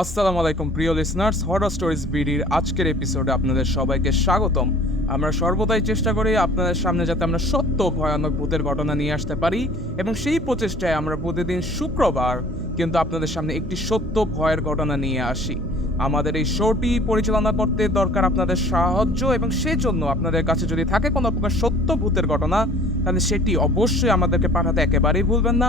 আসসালামু আলাইকুম প্রিয় লিসনার্স, হরর স্টোরিজ বিডির আজকের এপিসোডে আপনাদের সবাইকে স্বাগতম। আমরা সর্বদাই চেষ্টা করি আপনাদের সামনে যাতে আমরা সত্য ভয়ানক ভূতের ঘটনা নিয়ে আসতে পারি, এবং সেই প্রচেষ্টায় আমরা প্রতিদিন শুক্রবার কিন্তু আপনাদের সামনে একটি সত্য ভয়ের ঘটনা নিয়ে আসি। আমাদের এই শোটি পরিচালনা করতে দরকার আপনাদের সাহায্য, এবং সেজন্য আপনাদের কাছে যদি থাকে কোনো প্রকার সত্য ভূতের ঘটনা, তাহলে সেটি অবশ্যই আমাদেরকে পাঠাতে একেবারেই ভুলবেন না।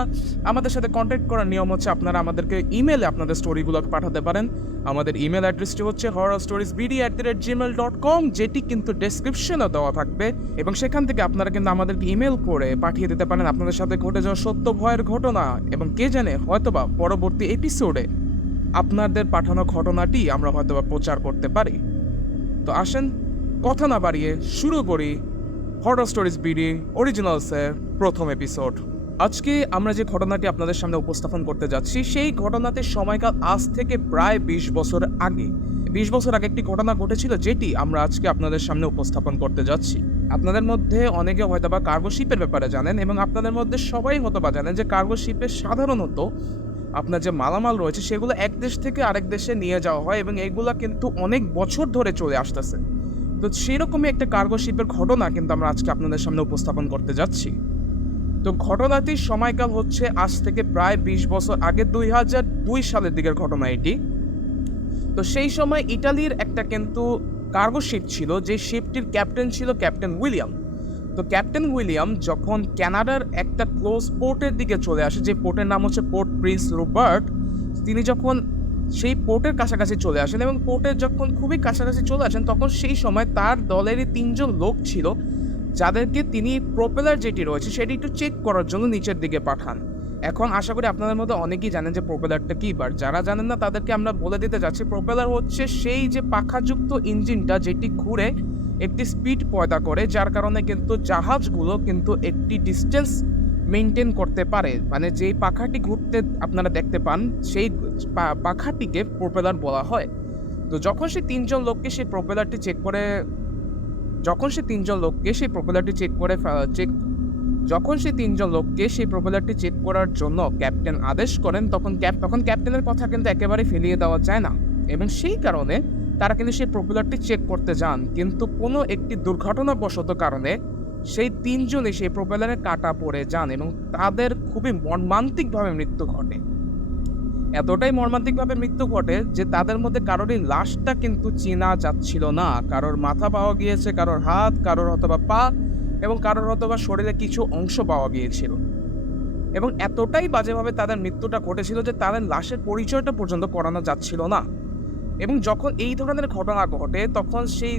আমাদের সাথে কন্ট্যাক্ট করার নিয়ম হচ্ছে আপনারা আমাদেরকে ইমেলে আপনাদের স্টোরিগুলোকে পাঠাতে পারেন। আমাদের ইমেল অ্যাড্রেসটি হচ্ছে horrorstoriesbd@gmail.com, যেটি কিন্তু ডেসক্রিপশনে দেওয়া থাকবে, এবং সেখান থেকে আপনারা কিন্তু আমাদেরকে ইমেল করে পাঠিয়ে দিতে পারেন আপনাদের সাথে ঘটে যাওয়া সত্য ভয়ের ঘটনা, এবং কে জানে হয়তোবা পরবর্তী এপিসোডে আপনাদের পাঠানো ঘটনাটি আমরা হয়তোবা প্রচার করতে পারি। তো আসেন কথা না বাড়িয়ে শুরু করি হরর স্টোরিজ বিডি অরিজিনালসের প্রথম এপিসোড। আজকে আমরা যে ঘটনাটি আপনাদের সামনে উপস্থাপন করতে যাচ্ছি, সেই ঘটনাতে সময়কাল আজ থেকে প্রায় 20 বছর আগে। 20 বছর আগে একটি ঘটনা ঘটেছিল, যেটি আমরা আজকে আপনাদের সামনে উপস্থাপন করতে যাচ্ছি। আপনাদের মধ্যে অনেকে হয়তোবা কার্গো শিপের ব্যাপারে জানেন, এবং আপনাদের মধ্যে সবাই হয়তোবা জানেন যে কার্গো শিপে সাধারণত আপনার যে মালামাল রয়েছে সেগুলো এক দেশ থেকে আরেক দেশে নিয়ে যাওয়া হয়, এবং এইগুলা কিন্তু অনেক বছর ধরে চলে আসতেছে। তো সেরকমই একটা কার্গো শিপের ঘটনা কিন্তু আমরা আজকে আপনাদের সামনে উপস্থাপন করতে যাচ্ছি। তো ঘটনাটির সময়কাল হচ্ছে আজ থেকে প্রায় 20 বছর আগে, 2002 সালের দিকের ঘটনা এটি। তো সেই সময় ইটালির একটা কিন্তু কার্গো শিপ ছিল, যে শিপটির ক্যাপ্টেন ছিল ক্যাপ্টেন উইলিয়াম। তো ক্যাপ্টেন উইলিয়াম যখন কানাডার একটা ক্লোজ পোর্টের দিকে চলে আসে, যে পোর্টের নাম হচ্ছে পোর্ট প্রিন্স রুপার্ট, তিনি যখন সেই পোর্টের কাছাকাছি চলে আসেন, এবং পোর্টের যখন খুবই কাছাকাছি চলে আসেন, তখন সেই সময় তার দলেরই 3জন লোক ছিল, যাদেরকে তিনি প্রোপেলার যেটি রয়েছে সেটি একটু চেক করার জন্য নিচের দিকে পাঠান। এখন আশা করি আপনাদের মধ্যে অনেকেই জানেন যে প্রোপেলারটা কী, বার যারা জানেন না তাদেরকে আমরা বলে দিতে যাচ্ছি। প্রোপেলার হচ্ছে সেই যে পাখাযুক্ত ইঞ্জিনটা, যেটি ঘুরে একটি স্পিড পয়দা করে, যার কারণে কিন্তু জাহাজগুলো কিন্তু একটি ডিস্টেন্স মেনটেন করতে পারে। মানে যেই পাখাটি ঘুরতে আপনারা দেখতে পান, সেই পাখাটিকে প্রোপেলার বলা হয়। তো যখন সেই তিনজন লোককে সেই প্রোপেলারটি চেক করে যখন সেই তিনজন লোককে সেই প্রোপেলারটি চেক করার জন্য ক্যাপ্টেন আদেশ করেন, তখন ক্যাপ্টেনের কথা কিন্তু একেবারে ফেলিয়ে দেওয়া যায় না, এবং সেই কারণে তারা কিন্তু সেই প্রোপেলারটি চেক করতে যান। কিন্তু কোনো একটি দুর্ঘটনাবশত কারণে সেই তিনজনই সেই প্রোপেলারে কাটা পড়ে যান, এবং তাদের খুবই মর্মান্তিকভাবে মৃত্যু ঘটে। এতটাই মর্মান্তিকভাবে মৃত্যু ঘটে যে তাদের মধ্যে কারোরই লাশটা কিন্তু চেনা যাচ্ছিল না। কারোর মাথা পাওয়া গিয়েছে, কারোর হাত, কারোর হয়তোবা পা, এবং কারোর হয়তোবা শরীরে কিছু অংশ পাওয়া গিয়েছিল। এবং এতটাই বাজেভাবে তাদের মৃত্যুটা ঘটেছিল যে তাদের লাশের পরিচয়টা পর্যন্ত করানো যাচ্ছিল না। এবং যখন এই ধরনের ঘটনা ঘটে, তখন সেই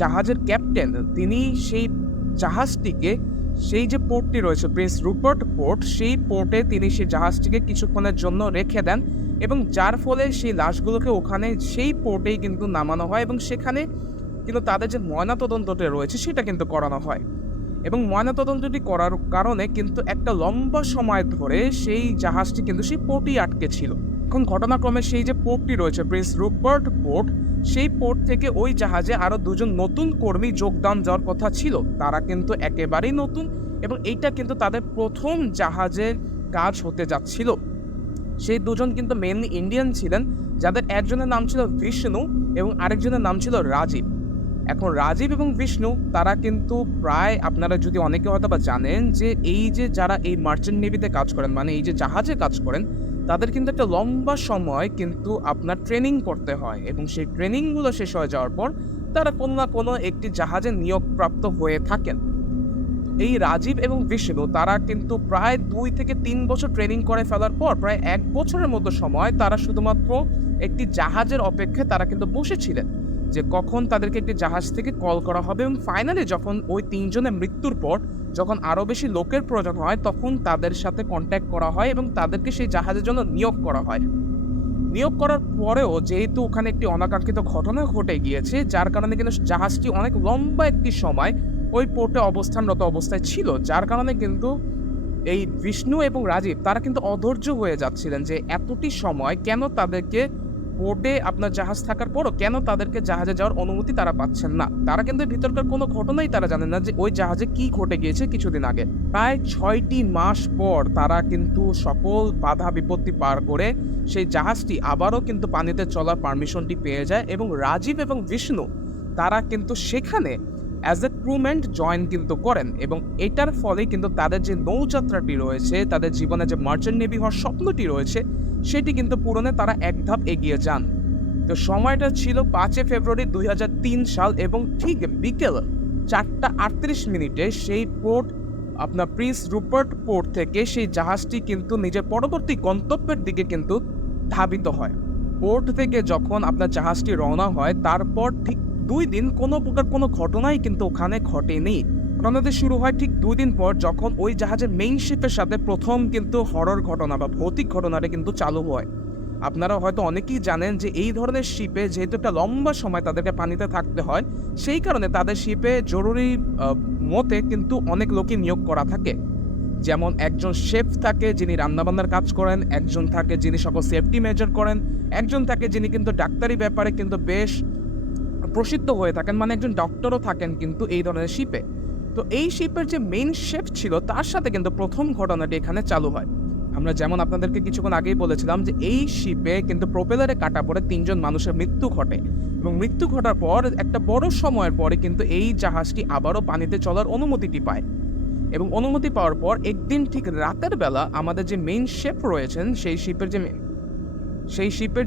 জাহাজের ক্যাপ্টেন তিনি সেই জাহাজটিকে, সেই যে পোর্টটি রয়েছে প্রিন্স রুপার্ট পোর্ট, সেই পোর্টে তিনি সেই জাহাজটিকে কিছুক্ষণের জন্য রেখে দেন, এবং যার ফলে সেই লাশগুলোকে ওখানে সেই পোর্টেই কিন্তু নামানো হয়, এবং সেখানে কিন্তু তাদের যে ময়নাতদন্তটা রয়েছে সেটা কিন্তু করানো হয়। এবং ময়নাতদন্তটি করার কারণে কিন্তু একটা লম্বা সময় ধরে সেই জাহাজটি কিন্তু সেই পোর্টেই আটকে ছিল। এখন ঘটনাক্রমে সেই যে পোর্টটি রয়েছে প্রিন্স রুপার্ট পোর্ট, সেই পোর্ট থেকে ওই জাহাজে আরো দুজন নতুন কর্মী যোগদান দেওয়ার কথা ছিল। তারা কিন্তু একেবারেই নতুন, এবং এইটা কিন্তু তাদের প্রথম জাহাজের কাজ হতে যাচ্ছিল। সেই দুজন কিন্তু মেনলি ইন্ডিয়ান ছিলেন, যাদের একজনের নাম ছিল বিষ্ণু এবং আরেকজনের নাম ছিল রাজীব। এখন রাজীব এবং বিষ্ণু তারা কিন্তু প্রায়, আপনারা যদি অনেকে হয়তো বা জানেন যে এই যে যারা এই মার্চেন্ট নেভিতে কাজ করেন, মানে এই যে জাহাজে কাজ করেন, তাদের কিন্তু একটা লম্বা সময় কিন্তু আপনার ট্রেনিং করতে হয়, এবং সেই ট্রেনিংগুলো শেষ হয়ে যাওয়ার পর তারা কোনো না কোনো একটি জাহাজে নিয়োগপ্রাপ্ত হয়ে থাকেন। এই রাজীব এবং বিষ্ণু তারা কিন্তু প্রায় 2 থেকে 3 বছর ট্রেনিং করে ফেলার পর প্রায় 1 বছরের মতো সময় তারা শুধুমাত্র একটি জাহাজের অপেক্ষায় তারা কিন্তু বসেছিলেন, যে কখন তাদেরকে একটি জাহাজ থেকে কল করা হবে। এবং ফাইনালি যখন ওই তিনজনের মৃত্যুর পর যখন আরও বেশি লোকের প্রয়োজন হয়, তখন তাদের সাথে কন্ট্যাক্ট করা হয় এবং তাদেরকে সেই জাহাজের জন্য নিয়োগ করা হয়। নিয়োগ করার পরেও যেহেতু ওখানে একটি অনাকাঙ্ক্ষিত ঘটনা ঘটে গিয়েছে, যার কারণে কিন্তু জাহাজটি অনেক লম্বা একটি সময় ওই পোর্টে অবস্থানরত অবস্থায় ছিল, যার কারণে কিন্তু এই বিষ্ণু এবং রাজীব তারা কিন্তু অধৈর্য হয়ে যাচ্ছিলেন যে এতটি সময় কেন তাদেরকে বোর্ডে আপনার জাহাজ থাকার পরও কেন তাদেরকে জাহাজে যাওয়ার অনুমতি তারা পাচ্ছেন না? তারা কিন্তু ভিতরকার কোনো ঘটনাই তারা জানেন না যে ওই জাহাজে কি ঘটে গিয়েছে কিছুদিন আগে। প্রায় ৬টি মাস পর তারা কিন্তু সকল বাধা বিপত্তি পার করে সেই জাহাজটি আবারও কিন্তু পানিতে চলার পারমিশনটি পেয়ে যায় এবং রাজীব এবং বিষ্ণু তারা কিন্তু সেখানে অ্যাজ এ ক্রুমেন্ট জয়েন কিন্তু করেন এবং এটার ফলে কিন্তু তাদের যে নৌযাত্রাটি রয়েছে, তাদের জীবনে যে মার্চেন্ট নেভি হওয়ার স্বপ্নটি রয়েছে, সেটি কিন্তু পূরণে তারা এক ধাপ এগিয়ে যান। তো সময়টা ছিল ৫ ফেব্রুয়ারি ২০০৩ সাল এবং ঠিক বিকেল ৪টা ৩৮ মিনিটে সেই পোর্ট আপনার প্রিন্স রুপার্ট পোর্ট থেকে সেই জাহাজটি কিন্তু নিজের পরবর্তী গন্তব্যের দিকে কিন্তু ধাবিত হয়। পোর্ট থেকে যখন আপনার জাহাজটি রওনা হয় তারপর ঠিক ২ দিন কোনো প্রকার কোনো ঘটনাই কিন্তু ওখানে ঘটেনি। ঘটনাটি শুরু হয় ঠিক ২ দিন পর যখন ওই জাহাজের মেইন শিপের সাথে প্রথম কিন্তু হরর ঘটনা বা ভৌতিক ঘটনাটা কিন্তু চালু হয়। আপনারা হয়তো অনেকেই জানেন যে এই ধরনের শিপে যেহেতু একটা লম্বা সময় তাদেরকে পানিতে থাকতে হয়, সেই কারণে তাদের শিপে জরুরি মতে কিন্তু অনেক লোকই নিয়োগ করা থাকে। যেমন একজন শেফ থাকে যিনি রান্নাবান্নার কাজ করেন, একজন থাকে যিনি সকল সেফটি মেজার করেন, একজন থাকে যিনি কিন্তু ডাক্তারি ব্যাপারে কিন্তু বেশ প্রসিদ্ধ হয়ে থাকেন, মানে একজন ডক্টরও থাকেন কিন্তু এই ধরনের শিপে। তো এই শিপের যে মেইন শেফ ছিল তার সাথে কিন্তু প্রথম ঘটনাটি এখানে চালু হয়। আমরা যেমন আপনাদেরকে কিছুক্ষণ আগেই বলেছিলাম যে এই শিপে কিন্তু প্রোপেলারে কাটা পড়ে ৩ জন মানুষের মৃত্যু ঘটে এবং মৃত্যু ঘটার পর একটা বড় সময়ের পরে কিন্তু এই জাহাজটি আবারও পানিতে চলার অনুমতিটি পায় এবং অনুমতি পাওয়ার পর একদিন ঠিক রাতের বেলা আমাদের যে মেইন শেফ রয়েছেন সেই শিপের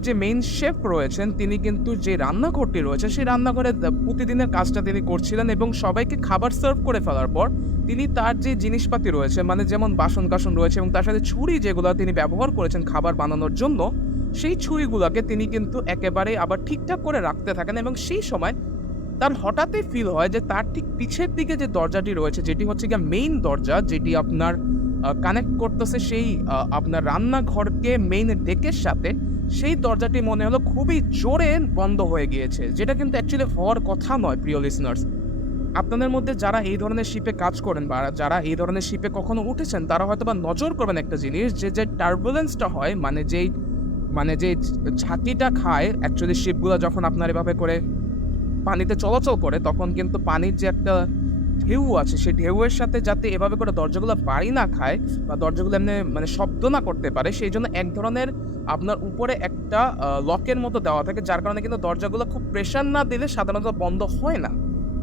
যে মেইন শেফ রয়েছেন তিনি কিন্তু যে রান্নাঘরটি রয়েছে সেই রান্নাঘরে প্রতিদিনের কাজটা তিনি করছিলেন এবং সবাইকে খাবার সার্ভ করে ফেলার পর তিনি তার যে জিনিসপাতি রয়েছে, মানে যেমন বাসন কাসন রয়েছে এবং তার সাথে ছুরি যেগুলো তিনি ব্যবহার করেছেন খাবার বানানোর জন্য, সেই ছুরিগুলোকে তিনি কিন্তু একেবারে আবার ঠিকঠাক করে রাখতে থাকেন এবং সেই সময় তার হঠাৎই ফিল হয় যে তার ঠিক পিছের দিকে যে দরজাটি রয়েছে, যেটি হচ্ছে গিয়ে মেইন দরজা, যেটি আপনার কানেক্ট করতেছে সেই আপনার রান্নাঘরকে মেইন ডেকের সাথে, সেই দরজাটি মনে হলো খুবই জোরে বন্ধ হয়ে গিয়েছে, যেটা কিন্তু অ্যাকচুয়ালি হওয়ার কথা নয়। প্রিয় লিসনার্স, আপনাদের মধ্যে যারা এই ধরনের শিপে কাজ করেন বা যারা এই ধরনের শিপে কখনো উঠেছেন তারা হয়তো বা নজর করবেন একটা জিনিস, যে টার্বুলেন্সটা হয়, মানে যে ঝাঁকিটা খায় অ্যাকচুয়ালি শিপগুলো যখন আপনার এভাবে করে পানিতে চলাচল করে, তখন কিন্তু পানির যে একটা ঢেউ আছে সেই ঢেউয়ের সাথে যাতে এভাবে করে দরজাগুলো বাড়ি না খায় বা দরজাগুলো এমনি মানে শব্দ না করতে পারে, সেই জন্য এক ধরনের আপনার উপরে একটা লকের মতো দেওয়া থাকে, যার কারণে কিন্তু দরজাগুলো খুব প্রেশার না দিলে সাধারণত বন্ধ হয় না।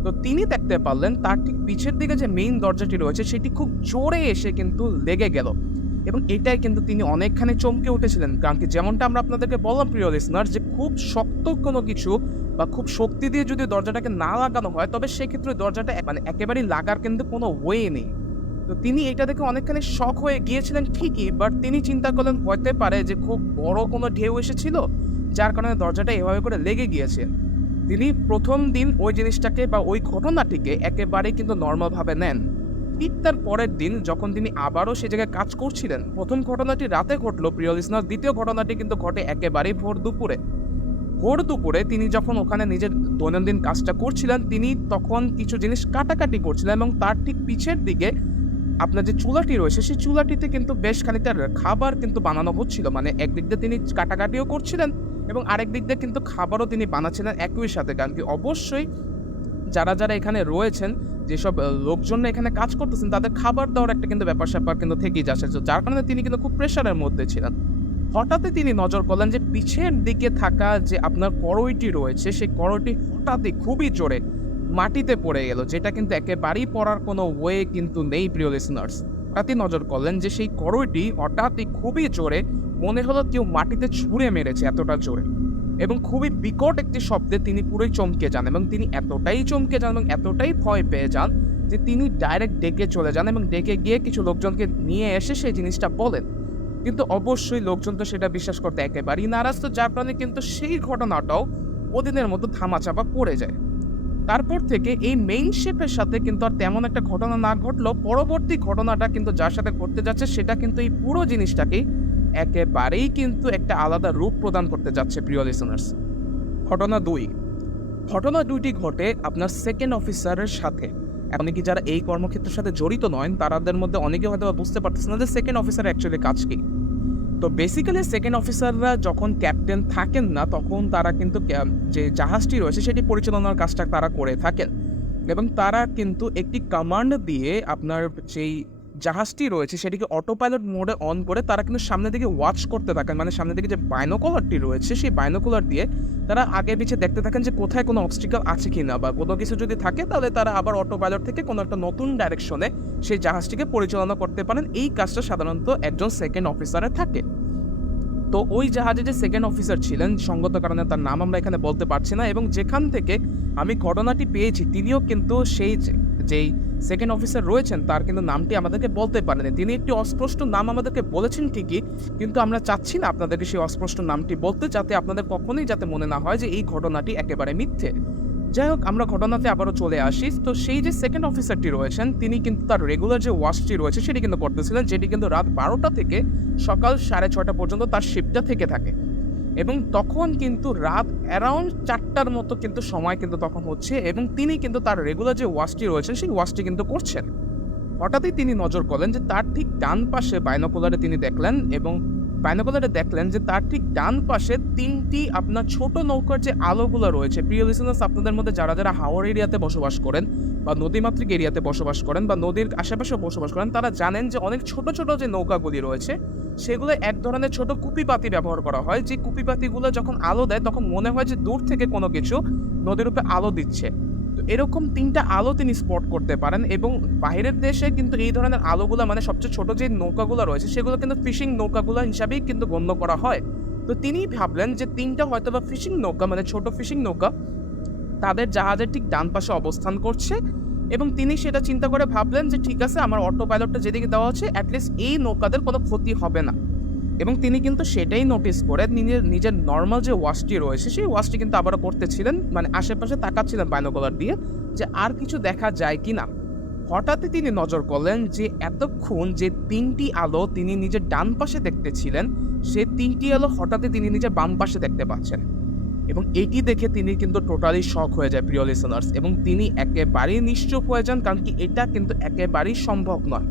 তো তিনি দেখতে পারলেন তার ঠিক পিছের দিকে যে মেইন দরজাটি রয়েছে সেটি খুব জোরে এসে কিন্তু লেগে গেল এবং এটাই কিন্তু তিনি অনেকখানি চমকে উঠেছিলেন। কারণ কি, যেমনটা আমরা আপনাদেরকে বললাম প্রিয় লিসনার, যে খুব শক্ত কোনো কিছু বা খুব শক্তি দিয়ে যদি দরজাটাকে না লাগানো হয় তবে সেক্ষেত্রে দরজাটা মানে একেবারেই লাগার কিন্তু কোনো ওয়ে নেই। তো তিনি এটা দেখে অনেকখানি শক হয়ে গিয়েছিলেন ঠিকই, বাট তিনি চিন্তা করলেন হতে পারে যে খুব বড় কোনো ঢেউ এসেছিল যার কারণে দরজাটা এভাবে করে লেগে গিয়েছে। তিনি প্রথম দিন ওই জিনিসটাকে বা ওই ঘটনাটিকে একেবারেই কিন্তু নর্মালভাবে নেন। ঠিক তার পরের দিন যখন তিনি আবারও সে জায়গায় কাজ করছিলেন, প্রথম ঘটনাটি রাতে ঘটলো প্রিয় লিসনার, দ্বিতীয় ঘটনাটি কিন্তু ঘটে একেবারেই ভোর দুপুরে তিনি যখন ওখানে নিজের দৈনন্দিন কাজটা করছিলেন, তিনি তখন কিছু জিনিস কাটাকাটি করছিলেন এবং তার ঠিক পিছের দিকে আপনার যে চুলাটি রয়েছে সেই চুলাটিতে কিন্তু বেশ খানিকটা খাবার কিন্তু বানানো হচ্ছিল, মানে একদিক দিয়ে তিনি কাটাকাটিও করছিলেন এবং আরেক দিক দিয়ে কিন্তু খাবারও তিনি বানাচ্ছিলেন একই সাথে। কারণ কি, অবশ্যই যারা এখানে রয়েছেন, যেসব লোকজন এখানে কাজ করতেছেন, তাদের খাবার দেওয়ার একটা কিন্তু ব্যাপার-স্যাপার কিন্তু থেকেই যাচ্ছে, যার কারণে তিনি কিন্তু খুব প্রেশারের মধ্যে ছিলেন। হঠাৎই তিনি নজর করলেন যে পিছের দিকে থাকা যে আপনার কড়ইটি রয়েছে সেই কড়ইটি হঠাৎই খুবই জোরে মাটিতে পড়ে গেল, যেটা কিন্তু একেবারেই পড়ার কোনো ওয়ে কিন্তু নেই প্রিয় লিসনার্স। হঠাৎই নজর করলেন যে সেই কড়ইটি হঠাৎই খুবই জোরে, মনে হলো কেউ মাটিতে ছুঁড়ে মেরেছে, এতটা জোরে এবং খুবই বিকট একটি শব্দে তিনি পুরোই চমকে যান এবং তিনি এতটাই চমকে যান এবং এতটাই ভয় পেয়ে যান যে তিনি ডাইরেক্ট ডেকে চলে যান এবং ডেকে গিয়ে কিছু লোকজনকে নিয়ে এসে সেই জিনিসটা বলেন। কিন্তু অবশ্যই লোকজন তো সেটা বিশ্বাস করতে একেবারেই নারাজ, তো যার কারণে কিন্তু সেই ঘটনাটাও ওদিনের মতো ধামাচাপা পড়ে যায়। তারপর থেকে এই মেইন শেফের সাথে কিন্তু আর তেমন একটা ঘটনা না ঘটলেও পরবর্তী ঘটনাটা কিন্তু যার সাথে ঘটতে যাচ্ছে সেটা কিন্তু এই পুরো জিনিসটাকেই একেবারেই কিন্তু একটা আলাদা রূপ প্রদান করতে যাচ্ছে প্রিয় লিসনার্স। ঘটনা দুইটি ঘটে আপনার সেকেন্ড অফিসারের সাথে। এমনকি যারা এই কর্মক্ষেত্রের সাথে জড়িত নয় তাদের মধ্যে অনেকে হয়তো বুঝতে পারতেছে না যে সেকেন্ড অফিসার অ্যাকচুয়ালি কাজ কি। তো বেসিক্যালি সেকেন্ড অফিসাররা যখন ক্যাপ্টেন থাকেন না, তখন তারা কিন্তু যে জাহাজটি রয়েছে সেটি পরিচালনার কাজটা তারা করে থাকেন এবং তারা কিন্তু একটি কমান্ড দিয়ে আপনার যেই জাহাজটি রয়েছে সেটিকে অটো পাইলট মোডে অন করে তারা কিন্তু সামনের দিকে ওয়াচ করতে থাকেন, মানে সামনের দিকে যে বাইনোকুলারটি রয়েছে সেই বাইনোকুলার দিয়ে তারা আগে পিছিয়ে দেখতে থাকেন যে কোথায় কোনো অবস্টিকেল আছে কি না, বা কোনো কিছু যদি থাকে তাহলে তারা আবার অটো পাইলট থেকে কোনো একটা নতুন ডাইরেকশনে সেই জাহাজটিকে পরিচালনা করতে পারেন। এই কাজটা সাধারণত একজন সেকেন্ড অফিসারের থাকে। তো ওই জাহাজে যে সেকেন্ড অফিসার ছিলেন, সঙ্গত কারণে তার নাম আমরা এখানে বলতে পারছি না, এবং যেখান থেকে আমি ঘটনাটি পেয়েছি তিনিও কিন্তু সেই যেই সেকেন্ড অফিসার রয়েছেন তার কিন্তু নামটি আমাদেরকে বলতে পারেনি। তিনি একটি অস্পষ্ট নাম আমাদেরকে বলেছেন ঠিকই, কিন্তু আমরা চাচ্ছি না আপনাদেরকে সেই অস্পষ্ট নামটি বলতে, যাতে আপনাদের কখনোই যাতে মনে না হয় যে এই ঘটনাটি একেবারে মিথ্যে। যাই হোক, আমরা ঘটনাতে আবারও চলে আসি। তো সেই যে সেকেন্ড অফিসারটি রয়েছেন তিনি কিন্তু তার রেগুলার যে ওয়াচটি রয়েছে সেটি কিন্তু করতেছিলেন, যেটি কিন্তু রাত 12টা থেকে সকাল 6:30 পর্যন্ত তার শিফটটা থেকে থাকে। এবং তখন কিন্তু রাত অ্যারাউন্ড 4টার মতো কিন্তু সময় কিন্তু তখন হচ্ছে, এবং তিনি কিন্তু তার রেগুলার যে ওয়াচটি রয়েছে সেই ওয়াচটি কিন্তু করছেন। হঠাৎই তিনি নজর করলেন যে তার ঠিক ডান পাশে বাইনোকুলারে তিনি দেখলেন, এবং বাইনোকুলারে দেখলেন যে তার ঠিক ডান পাশে 3টি আপনার ছোট নৌকার যে আলোগুলো রয়েছে। প্রিয় লিসেনার্স, আপনাদের মধ্যে যারা যারা হাওর এরিয়াতে বসবাস করেন বা নদীমাতৃক এরিয়াতে বসবাস করেন বা নদীর আশেপাশে বসবাস করেন, তারা জানেন যে অনেক ছোট ছোট যে নৌকাগুলি রয়েছে সেগুলো এক ধরনের ছোট কুপিবাতি ব্যবহার করা হয়। যে কুপিবাতিগুলো যখন আলো দেয় তখন মনে হয় যে দূর থেকে কোনো কিছু নদীর উপরে আলো দিচ্ছে। তো এরকম 3টা আলো তিনি স্পট করতে পারেন, এবং বাইরের দেশে কিন্তু এই ধরনের আলোগুলো মানে সবচেয়ে ছোট যে নৌকাগুলো রয়েছে সেগুলো কিন্তু ফিশিং নৌকাগুলো হিসাবেই কিন্তু গণ্য করা হয়। তো তিনি ভাবলেন যে 3টা হয়তো বা ফিশিং নৌকা, মানে ছোট ফিশিং নৌকা তাদের জাহাজের ঠিক ডান পাশে অবস্থান করছে, এবং তিনি সেটা চিন্তা করে ভাবলেন যে ঠিক আছে, আমার অটো পাইলটটা যেদিকে দেওয়া হচ্ছে অ্যাটলিস্ট এই নৌকাদের কোনো ক্ষতি হবে না। এবং তিনি কিন্তু সেটাই নোটিস করে নিজের নর্মাল যে ওয়াচটি রয়েছে সেই ওয়াচটি কিন্তু আবারও করতেছিলেন, মানে আশেপাশে তাকাচ্ছিলেন বাইনোকুলার দিয়ে যে আর কিছু দেখা যায় কি না। হঠাৎই তিনি নজর করলেন যে এতক্ষণ যে 3টি আলো তিনি নিজের ডান পাশে দেখতেছিলেন সে 3টি আলো হঠাৎই তিনি নিজের বাম পাশে দেখতে পাচ্ছেন, এবং এটি দেখে তিনি কিন্তু টোটালি শক হয়ে যায় প্রিয় লিসেনার্স, এবং তিনি একেবারেই নিশ্চুপ হয়ে যান, কারণ কি এটা কিন্তু একেবারেই সম্ভব নয়।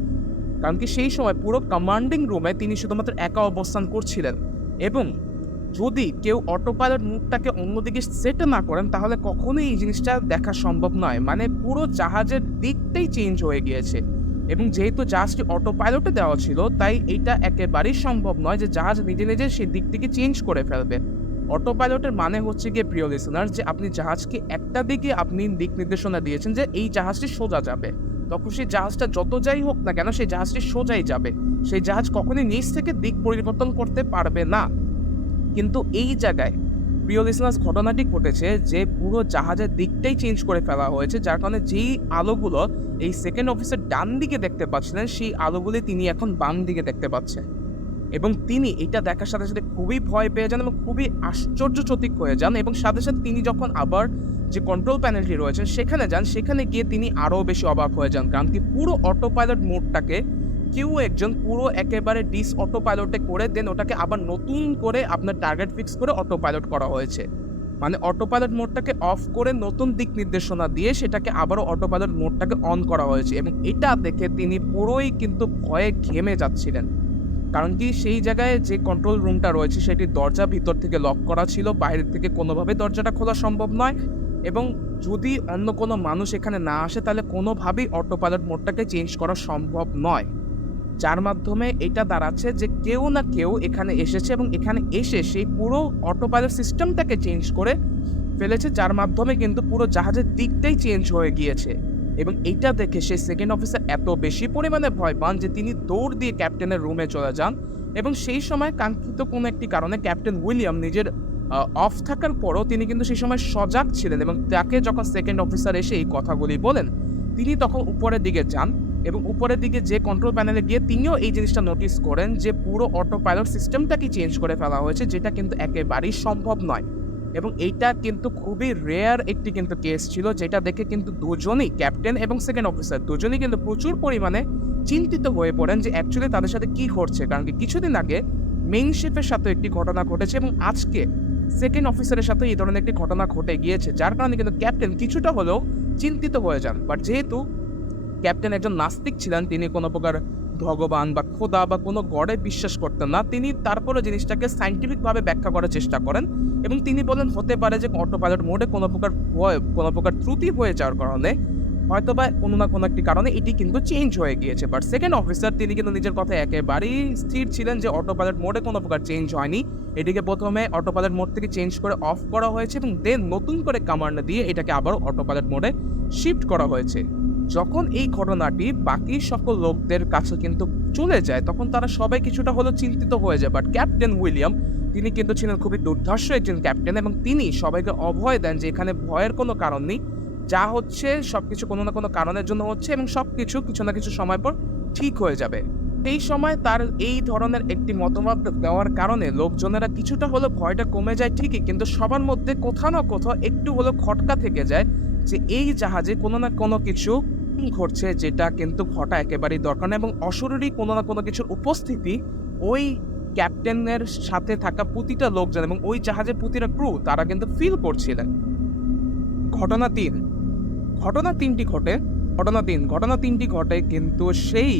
কারণ কি সেই সময় পুরো কমান্ডিং রুমে তিনি শুধুমাত্র একা অবস্থান করছিলেন, এবং যদি কেউ অটো পাইলট মুডটাকে অন্যদিকে সেট না করেন তাহলে কখনোই এই জিনিসটা দেখা সম্ভব নয়। মানে পুরো জাহাজের দিকটাই চেঞ্জ হয়ে গিয়েছে, এবং যেহেতু জাহাজটি অটো পাইলটে দেওয়া ছিল তাই এটা একেবারেই সম্ভব নয় যে জাহাজ নিজে নিজে সেই দিকটিকে চেঞ্জ করে ফেলবে। অটো পাইলটের মানে হচ্ছে গিয়ে প্রিয় লিসেনার যে আপনি জাহাজকে একটা দিকে আপনি দিক নির্দেশনা দিয়েছেন যে এই জাহাজটি সোজা যাবে, তখন সেই জাহাজটা যত যাই হোক না কেন সেই জাহাজটি সোজাই যাবে। সেই জাহাজ কখনোই নিচ থেকে দিক পরিবর্তন করতে পারবে না। কিন্তু এই জায়গায় প্রিয় লিসেনার্স ঘটনাটি ঘটেছে যে পুরো জাহাজের দিকটাই চেঞ্জ করে ফেলা হয়েছে, যার কারণে যেই আলোগুলো এই সেকেন্ড অফিসার ডান দিকে দেখতে পাচ্ছিলেন সেই আলোগুলি তিনি এখন বাম দিকে দেখতে পাচ্ছেন। এবং তিনি এটা দেখার সাথে সাথে খুবই ভয় পেয়ে যান এবং খুবই আশ্চর্যচকিত হয়ে যান, এবং সাথে সাথে তিনি যখন আবার যে কন্ট্রোল প্যানেলটি রয়েছে সেখানে যান, সেখানে গিয়ে তিনি আরও বেশি অবাক হয়ে যান, কারণ কি পুরো অটো পাইলট মোডটাকে কেউ একজন পুরো একেবারে ডিস অটো পাইলটে করে দেন ওটাকে আবার নতুন করে আপনার টার্গেট ফিক্স করে অটো পাইলট করা হয়েছে। মানে অটো পাইলট মোডটাকে অফ করে নতুন দিক নির্দেশনা দিয়ে সেটাকে আবারও অটো পাইলট মোডটাকে অন করা হয়েছে, এবং এটা দেখে তিনি পুরোই কিন্তু ভয়ে ঘেমে যাচ্ছিলেন। কারণ কি সেই জায়গায় যে কন্ট্রোল রুমটা রয়েছে সেটির দরজা ভিতর থেকে লক করা ছিল, বাইরের থেকে কোনোভাবে দরজাটা খোলা সম্ভব নয়, এবং যদি অন্য কোনো মানুষ এখানে না আসে তাহলে কোনোভাবেই অটো পাইলট মোডটাকে চেঞ্জ করা সম্ভব নয়। যার মাধ্যমে এটা দাঁড়াচ্ছে যে কেউ না কেউ এখানে এসেছে এবং এখানে এসে সেই পুরো অটো পাইলট সিস্টেমটাকে চেঞ্জ করে ফেলেছে, যার মাধ্যমে কিন্তু পুরো জাহাজের দিকটাই চেঞ্জ হয়ে গিয়েছে। এবং এইটা দেখে সেই সেকেন্ড অফিসার এত বেশি পরিমাণে ভয় পান যে তিনি দৌড় দিয়ে ক্যাপ্টেনের রুমে চলে যান, এবং সেই সময় কাঙ্ক্ষিত কোনো একটি কারণে ক্যাপ্টেন উইলিয়াম নিজের অফ থাকার পরও তিনি কিন্তু সেই সময় সজাগ ছিলেন, এবং তাকে যখন সেকেন্ড অফিসার এসে এই কথাগুলি বলেন তিনি তখন উপরের দিকে যান, এবং উপরের দিকে যে কন্ট্রোল প্যানেলে গিয়ে তিনিও এই জিনিসটা নোটিস করেন যে পুরো অটো পাইলট সিস্টেমটাকে চেঞ্জ করে ফেলা হয়েছে, যেটা কিন্তু একেবারেই সম্ভব নয়। এবং এইটা কিন্তু খুবই রেয়ার একটি কিন্তু কেস ছিল, যেটা দেখে কিন্তু দুজনেই ক্যাপ্টেন এবং সেকেন্ড অফিসার দুজনেই কিন্তু প্রচুর পরিমাণে চিন্তিত হয়ে পড়েন যে অ্যাকচুয়ালি তাদের সাথে কি ঘটছে। কারণ কি কিছুদিন আগে মেইন শিপের সাথে একটি ঘটনা ঘটেছে, এবং আজকে সেকেন্ড অফিসারের সাথে এই ধরনের একটি ঘটনা ঘটে গিয়েছে, যার কারণে কিন্তু ক্যাপ্টেন কিছুটা হলেও চিন্তিত হয়ে যান। বাট যেহেতু ক্যাপ্টেন একজন নাস্তিক ছিলেন, তিনি কোনো প্রকার ভগবান বা খোদা বা কোনো গডে বিশ্বাস করতেন না। তিনি তারপরে জিনিসটাকে সায়েন্টিফিকভাবে ব্যাখ্যা করার চেষ্টা করেন এবং তিনি বলেন হতে পারে যে অটো পাইলট মোডে কোনো প্রকার ত্রুটি হয়ে যাওয়ার কারণে হয়তোবা কোনো না কোনো একটি কারণে এটি কিন্তু চেঞ্জ হয়ে গিয়েছে। বাট সেকেন্ড অফিসার তিনি কিন্তু নিজের কথায় একেবারেই স্থির ছিলেন যে অটো পাইলট মোডে কোনো প্রকার চেঞ্জ হয়নি। এটিকে প্রথমে অটো পাইলট মোড থেকে চেঞ্জ করে অফ করা হয়েছে এবং দেন নতুন করে কমান্ড দিয়ে এটাকে আবারও অটো পাইলট মোডে শিফট করা হয়েছে। যখন এই ঘটনাটি বাকি সকল লোকদের কাছে কিন্তু চলে যায় তখন তারা সবাই কিছুটা হলেও চিন্তিত হয়ে যায়। বাট ক্যাপ্টেন উইলিয়াম তিনি কিন্তু ছিলেন খুবই দুর্ধর্ষ একজন ক্যাপ্টেন এবং তিনি সবাইকে অভয় দেন যে এখানে ভয়ের কোনো কারণ নেই, যা হচ্ছে সবকিছু কোনো না কোনো কারণের জন্য হচ্ছে এবং সবকিছু কিছু না কিছু সময় পর ঠিক হয়ে যাবে। এই সময় তার এই ধরনের একটি মতামত দেওয়ার কারণে লোকজনেরা কিছুটা হলেও ভয়টা কমে যায় ঠিকই, কিন্তু সবার মধ্যে কোথাও না কোথাও একটু হলেও খটকা থেকে যায় যে এই জাহাজে কোনো না কোনো কিছু ঘটছে যেটা কিন্তু ঘটা একেবারেই দরকার না এবং অশরীরী কোনো না কোনো কিছুর উপস্থিতি ওই ক্যাপ্টেনের সাথে থাকা প্রতিটা লোকজন এবং ওই জাহাজের প্রতিটা ক্রু তারা কিন্তু ফিল করছিলেন। ঘটনা তিন ঘটনা তিনটি ঘটে কিন্তু সেই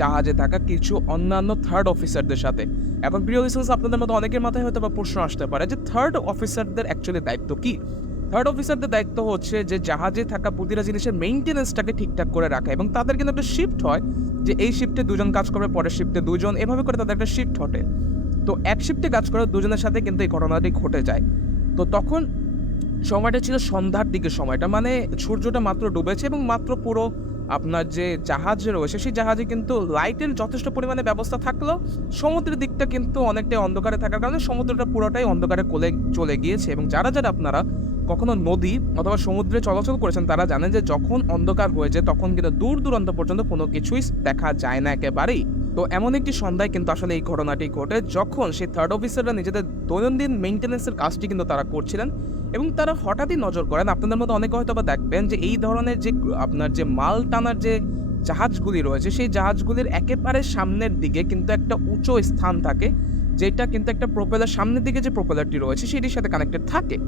জাহাজে থাকা কিছু অন্যান্য থার্ড অফিসারদের সাথে। এখন প্রিয় লিসেন্স, আপনাদের মতো অনেকের মাথায় হয়তো বা প্রশ্ন আসতে পারে যে থার্ড অফিসারদের অ্যাকচুয়ালি দায়িত্ব কি। থার্ড অফিসারদের দায়িত্ব হচ্ছে যে জাহাজে থাকা প্রতিটা জিনিসের মেইনটেনেন্সটাকে ঠিকঠাক করে রাখা এবং তাদের কিন্তু একটা শিফট হয় যে এই শিফটে দুজন কাজ করবে, পরের শিফটে দুজন, এভাবে করে তাদের একটা শিফট ঘটে। তো এক শিফটে কাজ করে দুজনের সাথে কিন্তু এই ঘটনাটি ঘটে যায়। তো তখন সময়টা ছিল সন্ধ্যার দিকে, সময়টা মানে সূর্যটা মাত্র ডুবেছে এবং মাত্র পুরো আপনার যে জাহাজ রয়েছে সেই জাহাজে কিন্তু লাইটের যথেষ্ট পরিমাণে ব্যবস্থা থাকলেও সমুদ্রের দিকটা কিন্তু অনেকটাই অন্ধকারে থাকার কারণে সমুদ্রটা পুরোটাই অন্ধকারে চলে গিয়েছে। এবং যারা আপনারা কখনো নদী অথবা সমুদ্রে চলাচল করেছেন তারা জানেন যে যখন অন্ধকার হয়ে যায় তখন কিন্তু দূর দূরান্ত পর্যন্ত কোনো কিছুই দেখা যায় না একেবারেই। তো এমন একটি সন্ধ্যায় কিন্তু আসলে এই ঘটনাটি ঘটে যখন সেই থার্ড অফিসাররা নিজেদের দৈনন্দিন মেইনটেনেন্সের কাজটি কিন্তু তারা করছিলেন এবং তারা হঠাৎই নজর করেন, আপনাদের মতো অনেকে হয়তো বা দেখবেন যে এই ধরনের যে আপনার যে মাল টানার যে জাহাজগুলি রয়েছে সেই জাহাজগুলির একেবারে সামনের দিকে কিন্তু একটা উঁচু স্থান থাকে যেটা কিন্তু একটা প্রোপেলার, সামনের দিকে যে প্রোপেলারটি রয়েছে সেটির সাথে কানেক্টেড থাকে।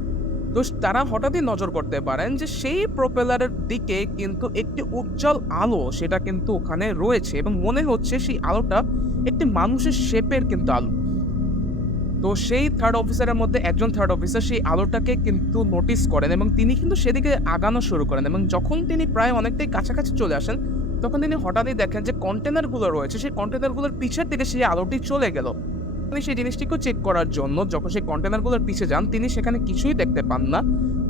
তো তারা হঠাৎই নজর করতে পারেন যে সেই প্রোপেলারের দিকে কিন্তু একটি উজ্জ্বল আলো সেটা কিন্তু ওখানে রয়েছে এবং মনে হচ্ছে সেই আলোটা একটি মানুষের শেপের কিন্তু আলো। তো সেই থার্ড অফিসারের মধ্যে একজন থার্ড অফিসার সেই আলোটাকে কিন্তু নোটিস করেন এবং তিনি কিন্তু সেদিকে আগানো শুরু করেন এবং যখন তিনি প্রায় অনেকটাই কাছাকাছি চলে আসেন তখন তিনি হঠাৎই দেখেন যে কন্টেনারগুলো রয়েছে সেই কন্টেনারগুলোর পিছের দিকে সেই আলোটি চলে গেল। তিনি সেই জিনিসটিকেও চেক করার জন্য যখন সেই কন্টেনারগুলোর পিছে যান তিনি সেখানে কিছুই দেখতে পান না,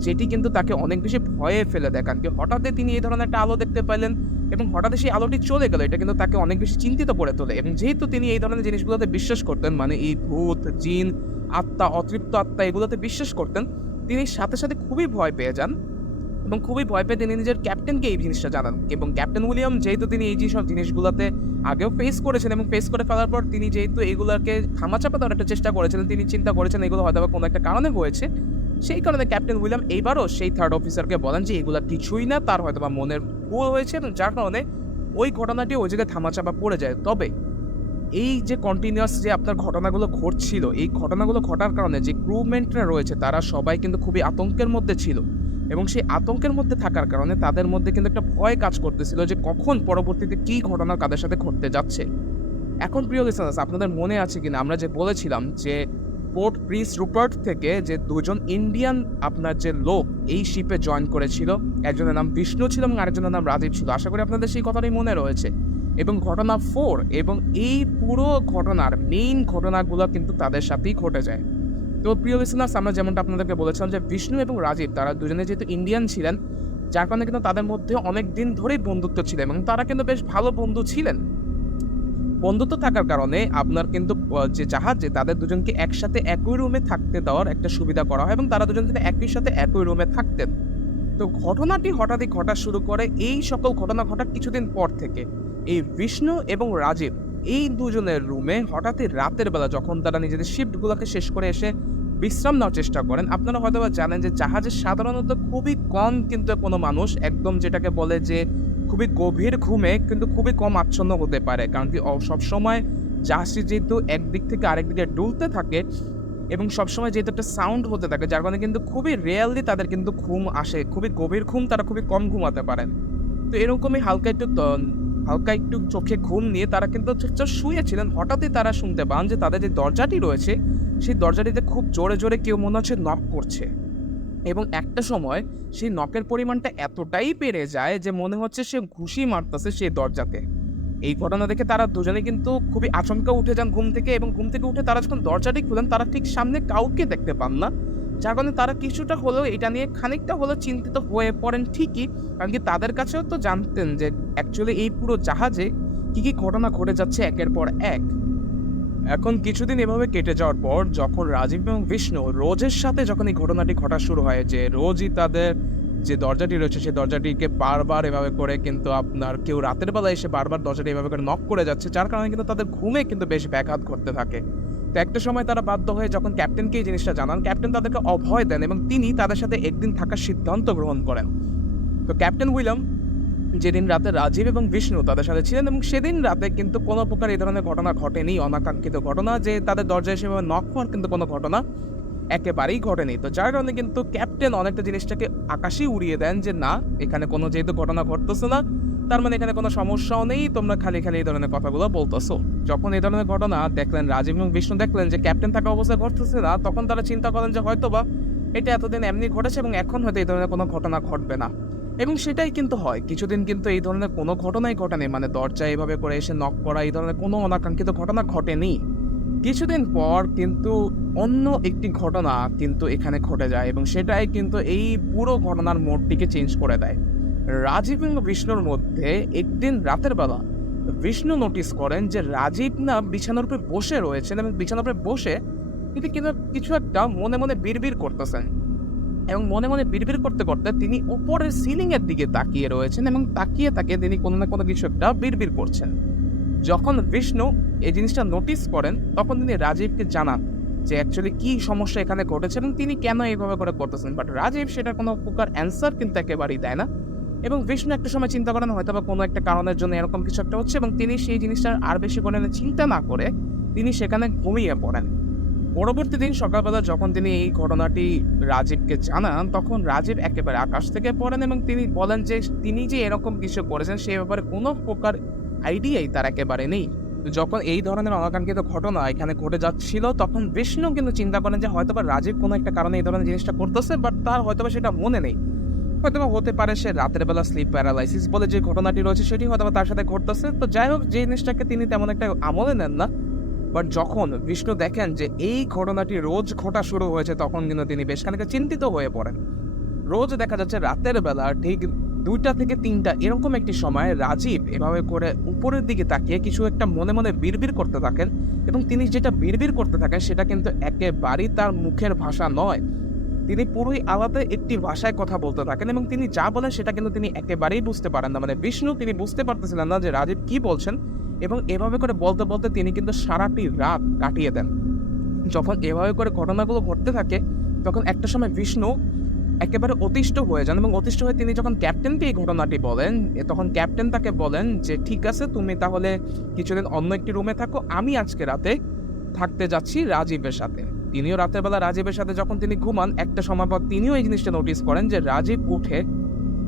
যেটি কিন্তু তাকে অনেক বেশি ভয়ে ফেলে দেয়। কারণ কি হঠাৎই তিনি এই ধরনের একটা আলো দেখতে পাইলেন এবং হঠাৎ সেই আলোটি চলে গেল, এটা কিন্তু তাকে অনেক বেশি চিন্তিত করে তোলে। এবং যেহেতু তিনি এই ধরনের জিনিসগুলোতে বিশ্বাস করতেন, মানে এই ভূত, জিন, আত্মা, অতৃপ্ত আত্মা এগুলোতে বিশ্বাস করতেন, তিনি সাথে সাথে খুবই ভয় পেয়ে যান এবং খুবই ভয় পেয়ে তিনি নিজের ক্যাপ্টেনকে এই জিনিসটা জানান। এবং ক্যাপ্টেন উইলিয়াম যেহেতু তিনি এই যে সব জিনিসগুলোতে আগেও ফেস করেছেন এবং ফেস করে ফেলার পর তিনি যেহেতু এগুলোকে থামাচাপা দেওয়ার একটা চেষ্টা করেছিলেন, তিনি চিন্তা করেছেন এগুলো হয়তো কোনো একটা কারণে হয়েছে। সেই কারণে ক্যাপ্টেন উইলিয়াম এইবারও সেই থার্ড অফিসারকে বলেন যে এগুলো কিছুই না, তার হয়তো বা মনের ভুল হয়েছে এবং যার কারণে ওই ঘটনাটি ওই জায়গায় থামাচাপা পড়ে যায়। তবে এই যে কন্টিনিউয়াস যে আপনার ঘটনাগুলো ঘটছিল, এই ঘটনাগুলো ঘটার কারণে যে ক্রুমেন্টরা রয়েছে তারা সবাই কিন্তু খুবই আতঙ্কের মধ্যে ছিল এবং সেই আতঙ্কের মধ্যে থাকার কারণে তাদের মধ্যে কিন্তু একটা ভয় কাজ করতেছিল যে কখন পরবর্তীতে কী ঘটনা তাদের সাথে ঘটতে যাচ্ছে। এখন প্রিয় লিসেনার্স, আপনাদের মনে আছে কিনা আমরা যে বলেছিলাম যে পোর্ট প্রিন্স রুপার্ট থেকে যে দুজন ইন্ডিয়ান আপনার যে লোক এই শিপে জয়েন করেছিল, একজনের নাম বিষ্ণু ছিল এবং আরেকজনের নাম রাজীব ছিল। আশা করি আপনাদের সেই কথাটাই মনে রয়েছে। এবং ঘটনা 4 এবং এই পুরো ঘটনার মেইন ঘটনাগুলো কিন্তু তাদের সাথেই ঘটে যায়। তো প্রিয় লিসেনার্স, আমরা যেমনটা আপনাদেরকে বলেছিলাম যে বিষ্ণু এবং রাজীব তারা দুজনে যেহেতু ইন্ডিয়ান ছিলেন যার কারণে কিন্তু তাদের মধ্যে অনেক দিন ধরেই বন্ধুত্ব ছিল এবং তারা কিন্তু বেশ ভালো বন্ধু ছিলেন। বন্ধুত্ব থাকার কারণে আপনার কিন্তু যে জাহাজে তাদের দুজনকে একসাথে একই রুমে থাকতে দেওয়ার একটা সুবিধা করা হয় এবং তারা দুজন কিন্তু একই সাথে একই রুমে থাকতেন। তো ঘটনাটি হঠাৎই ঘটা শুরু করে এই সকল ঘটনা ঘটার কিছুদিন পর থেকে। এই বিষ্ণু এবং রাজীব এই দুজনের রুমে হঠাৎই রাতের বেলা যখন তারা নিজেদের শিফটগুলোকে শেষ করে এসে বিশ্রাম নেওয়ার চেষ্টা করেন, আপনারা হয়তো জানেন যে জাহাজে সাধারণত খুবই কম কিন্তু কোনো মানুষ একদম যেটাকে বলে যে খুবই গভীর ঘুমে কিন্তু খুবই কম আচ্ছন্ন হতে পারে। কারণ কি সবসময় জাহাজটি যেহেতু একদিক থেকে আরেক দিকে ডুলতে থাকে এবং সবসময় যেহেতু একটা সাউন্ড হতে থাকে যার কারণে কিন্তু খুবই রিয়েলি তাদের কিন্তু ঘুম আসে, খুবই গভীর ঘুম তারা খুবই কম ঘুমাতে পারেন। তো এরকমই হালকা একটু হালকা একটু চোখে ঘুম নিয়ে তারা কিন্তু চুপচাপ শুয়েছিলেন। হঠাৎই তারা শুনতে পান যে তাদের যে দরজাটি রয়েছে, সেই দরজাটিতে খুব জোরে, জোরে কেউ মনে হচ্ছে নক করছে। এবং একটা সময় সেই নকের পরিমাণটা এতটাই বেড়ে যায় যে মনে হচ্ছে সে ঘুষি মারতেছে সেই দরজাতে। এই ঘটনা দেখে তারা দুজনেই কিন্তু খুবই আচমকা উঠে যান ঘুম থেকে, এবং ঘুম থেকে উঠে তারা যখন দরজাটি খুলেন তারা ঠিক সামনে কাউকে দেখতে পান না। যার কারণে তারা কিছুটা হলেও এটা নিয়ে খানিকটা হলেও চিন্তিত হয়ে পড়েন ঠিকই। কারণ কি তাদের কাছেও তো জানতেন যে অ্যাকচুয়ালি এই পুরো জাহাজে কি ঘটনা ঘটে যাচ্ছে একের পর এক। এখন কিছুদিন এভাবে কেটে যাওয়ার পর যখন রাজীব এবং বিষ্ণু রোজের সাথে যখন এই ঘটনাটি ঘটা শুরু হয় যে রোজই তাদের যে দরজাটি রয়েছে সেই দরজাটিকে বারবার এভাবে করে কিন্তু আপনার কেউ রাতের বেলা এসে বারবার দরজাটি এভাবে করে নক করে যাচ্ছে, যার কারণে কিন্তু তাদের ঘুমে কিন্তু বেশ ব্যাঘাত ঘটতে থাকে। তো একটা সময় তারা বাধ্য হয়ে যখন ক্যাপ্টেনকে এই জিনিসটা জানান, ক্যাপ্টেন তাদেরকে অভয় দেন এবং তিনি তাদের সাথে একদিন থাকার সিদ্ধান্ত গ্রহণ করেন। তো ক্যাপ্টেন উইলিয়াম যেদিন রাতে রাজীব এবং বিষ্ণু তাদের সাথে ছিলেন, এবং সেদিন রাতে কিন্তু কোনো প্রকার এই ধরনের ঘটনা ঘটেনি, অনাকাঙ্ক্ষিত ঘটনা যে তাদের দরজায় সেভাবে নক হওয়ার কিন্তু কোনো ঘটনা একেবারেই ঘটেনি। তো যার কারণে কিন্তু ক্যাপ্টেন অনেকটা জিনিসটাকে আকাশেই উড়িয়ে দেন যে না, এখানে কোনো যেহেতু ঘটনা ঘটতেছে না, তার মানে এখানে কোনো সমস্যাও নেই, তোমরা খালি খালি এই ধরনের কথাগুলো বলতেছো। যখন এই ধরনের ঘটনা দেখলেন রাজীব এবং বিষ্ণু দেখলেন যে ক্যাপ্টেন থাকা অবস্থায় ঘটতেছে না, তখন তারা চিন্তা করেন যে হয়তোবা এটা এতদিন এমনি ঘটেছে এবং এখন হয়তো এই ধরনের কোনো ঘটনা ঘটবে না। এবং সেটাই কিন্তু হয়। কিছুদিন কিন্তু এই ধরনের কোনো ঘটনাই ঘটেনি, মানে দরজায় এভাবে করে এসে নক করা এই ধরনের কোনো অনাকাঙ্ক্ষিত ঘটনা ঘটেনি। কিছুদিন পর কিন্তু অন্য একটি ঘটনা কিন্তু এখানে ঘটে যায় এবং সেটাই কিন্তু এই পুরো ঘটনার মোড়টিকে চেঞ্জ করে দেয়। রাজীব এবং বিষ্ণুর মধ্যে একদিন রাতের বেলা বিষ্ণু নোটিস করেন যে রাজীব না বিছানার উপরে বসে রয়েছেন এবং বিছানার উপরে বসে তিনি কিন্তু কিছু একটা মনে মনে বিড়বিড় করতেছেন, এবং মনে মনে বিড়বিড় করতে করতে তিনি উপরের সিলিং এর দিকে তাকিয়ে রয়েছেন এবং তাকিয়ে তাকিয়ে তিনি কোনো না কোনো কিছু একটা বিড়বিড় করছেন। যখন বিষ্ণু এই জিনিসটা নোটিস করেন তখন তিনি রাজীবকে জানান যে অ্যাকচুয়ালি কি সমস্যা এখানে ঘটেছে এবং তিনি কেন এইভাবে করে করতেছেন, বাট রাজীব সেটা কোনো প্রকার অ্যান্সার কিন্তু একেবারেই দেয় না। এবং বিষ্ণু একটা সময় চিন্তা করেন হয়তো বা কোনো একটা কারণের জন্য এরকম কিছু একটা হচ্ছে, এবং তিনি সেই জিনিসটা আর বেশি করে চিন্তা না করে তিনি সেখানে ঘুমিয়ে পড়েন। পরবর্তী দিন সকালবেলা যখন তিনি এই ঘটনাটি রাজীবকে জানান তখন রাজীব একেবারে আকাশ থেকে পড়েন এবং তিনি বলেন যে তিনি যে এরকম কিছু করেছেন সে ব্যাপারে কোনো প্রকার আইডিয়াই তার একেবারে নেই। তো যখন এই ধরনের অনাকাঙ্ক্ষিত ঘটনা এখানে ঘটে যাচ্ছিল তখন বিষ্ণু কিন্তু চিন্তা করেন যে হয়তোবা রাজীব কোনো একটা কারণে এই ধরনের জিনিসটা করতেছে, বাট তার হয়তোবা সেটা মনে নেই। হয়তোবা হতে পারে সে রাতের বেলা স্লিপ প্যারালাইসিস বলে যে ঘটনাটি রয়েছে সেটি হয়তোবা তার সাথে ঘটতেছে। তো যাই হোক, যে জিনিসটাকে তিনি তেমন একটা আমলে নেন না। বাট যখন বিষ্ণু দেখেন যে এই ঘটনাটি রোজ ঘটা শুরু হয়েছে তখন কিন্তু তিনি বেশ খানিকটা চিন্তিত হয়ে পড়েন। রোজ দেখা যাচ্ছে রাতের বেলা ঠিক 2টা থেকে 3টা এরকম একটি সময় রাজীব এভাবে করে উপরের দিকে তাকিয়ে কিছু একটা মনে মনে বিড়বিড় করতে থাকেন, এবং তিনি যেটা বিড়বিড় করতে থাকেন সেটা কিন্তু একেবারেই তার মুখের ভাষা নয়, তিনি পুরোই আলাদা একটি ভাষায় কথা বলতে থাকেন এবং তিনি যা বলেন সেটা কিন্তু তিনি একেবারেই বুঝতে পারেন না। মানে বিষ্ণু তিনি বুঝতে পারতেছিলেন না যে রাজীব কি বলছেন, এবং এভাবে করে বলতে বলতে তিনি কিন্তু সারাটি রাত কাটিয়ে দেন। যখন এভাবে করে ঘটনাগুলো ঘটতে থাকে তখন একটা সময় বিষ্ণু একেবারে অতিষ্ঠ হয়ে যান, এবং অতিষ্ঠ হয়ে তিনি যখন ক্যাপ্টেনকে এই ঘটনাটি বলেন তখন ক্যাপ্টেন তাকে বলেন যে ঠিক আছে, তুমি তাহলে কিছুদিন অন্য একটি রুমে থাকো, আমি আজকে রাতে থাকতে যাচ্ছি রাজীবের সাথে। তিনিও রাতের বেলা রাজীবের সাথে যখন তিনি ঘুমান একটা সময় পর তিনিও এই জিনিসটা নোটিস করেন যে রাজীব উঠে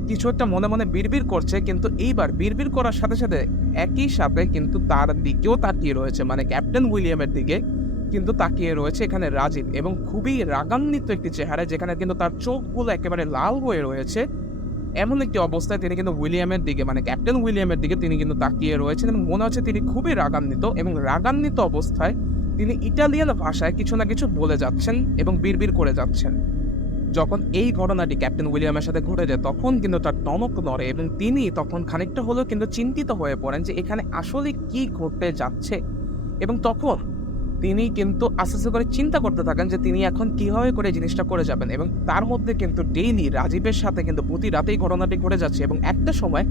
কিছু একটা মনে মনে বিড়বিড় করছে, কিন্তু এইবার বিড়বিড় করার সাথে সাথে একই সাথে কিন্তু তার দিকেও তাকিয়ে রয়েছে, মানে ক্যাপ্টেন উইলিয়ামের দিকে কিন্তু তাকিয়ে রয়েছে এখানে রাজীব, এবং খুবই রাগান্বিত একটি চেহারা যেখানে কিন্তু তার চোখগুলো একেবারে লাল হয়ে রয়েছে। এমন একটি অবস্থায় তিনি কিন্তু উইলিয়ামের দিকে, মানে ক্যাপ্টেন উইলিয়ামের দিকে তিনি কিন্তু তাকিয়ে রয়েছেন এবং মনে হচ্ছে তিনি খুবই রাগান্বিত, এবং রাগান্বিত অবস্থায় তিনি ইটালিয়ান ভাষায় কিছু না কিছু বলে যাচ্ছেন এবং বিড়বিড় করে যাচ্ছেন। যখন এই ঘটনাটি ক্যাপ্টেন উইলিয়ামের সাথে ঘটে যায় তখন কিন্তু তার টনক নড়ে এবং তিনি তখন খানিকটা হলেও কিন্তু চিন্তিত হয়ে পড়েন যে এখানে আসলে কি ঘটতে যাচ্ছে, এবং তখন তিনি কিন্তু আস্তে আস্তে করে চিন্তা করতে থাকেন যে তিনি এখন কিভাবে করে জিনিসটা করে যাবেন। এবং তার মধ্যে কিন্তু ডেইলি রাজীবের সাথে কিন্তু প্রতি রাতেই ঘটনাটি ঘটে যাচ্ছে, এবং একটা সময়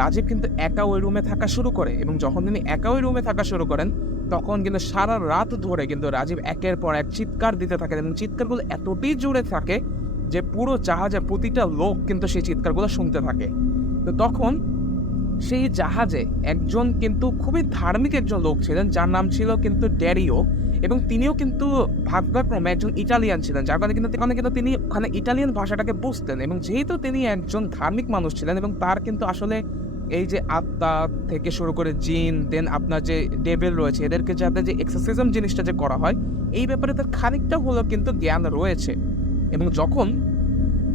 রাজীব কিন্তু একা ওই রুমে থাকা শুরু করে, এবং যখন তিনি একা ওই রুমে থাকা শুরু করেন তখন কিন্তু সারা রাত ধরে কিন্তু রাজীব একের পর এক চিৎকার দিতে থাকেন, এবং চিৎকারগুলো এতটাই জোরে থাকে যে পুরো জাহাজে প্রতিটা লোক কিন্তু সেই চিৎকারগুলো শুনতে থাকে। তো তখন সেই জাহাজে একজন কিন্তু খুবই ধার্মিক একজন লোক ছিলেন যার নাম ছিল কিন্তু ড্যারিও, এবং তিনিও কিন্তু ভাগ্যক্রমে একজন ইটালিয়ান ছিলেন, যার কারণে কিন্তু তিনি ওখানে ইটালিয়ান ভাষাটাকে বুঝতেন, এবং যেহেতু তিনি একজন ধার্মিক মানুষ ছিলেন এবং তার কিন্তু আসলে এই যে আত্মা থেকে শুরু করে জিন, দেন আপনার যে ডেভিল রয়েছে, এদেরকে যাতে যে এক্সোরসিজম জিনিসটা যে করা হয়, এই ব্যাপারে তার খানিকটা হলেও কিন্তু জ্ঞান রয়েছে। এবং যখন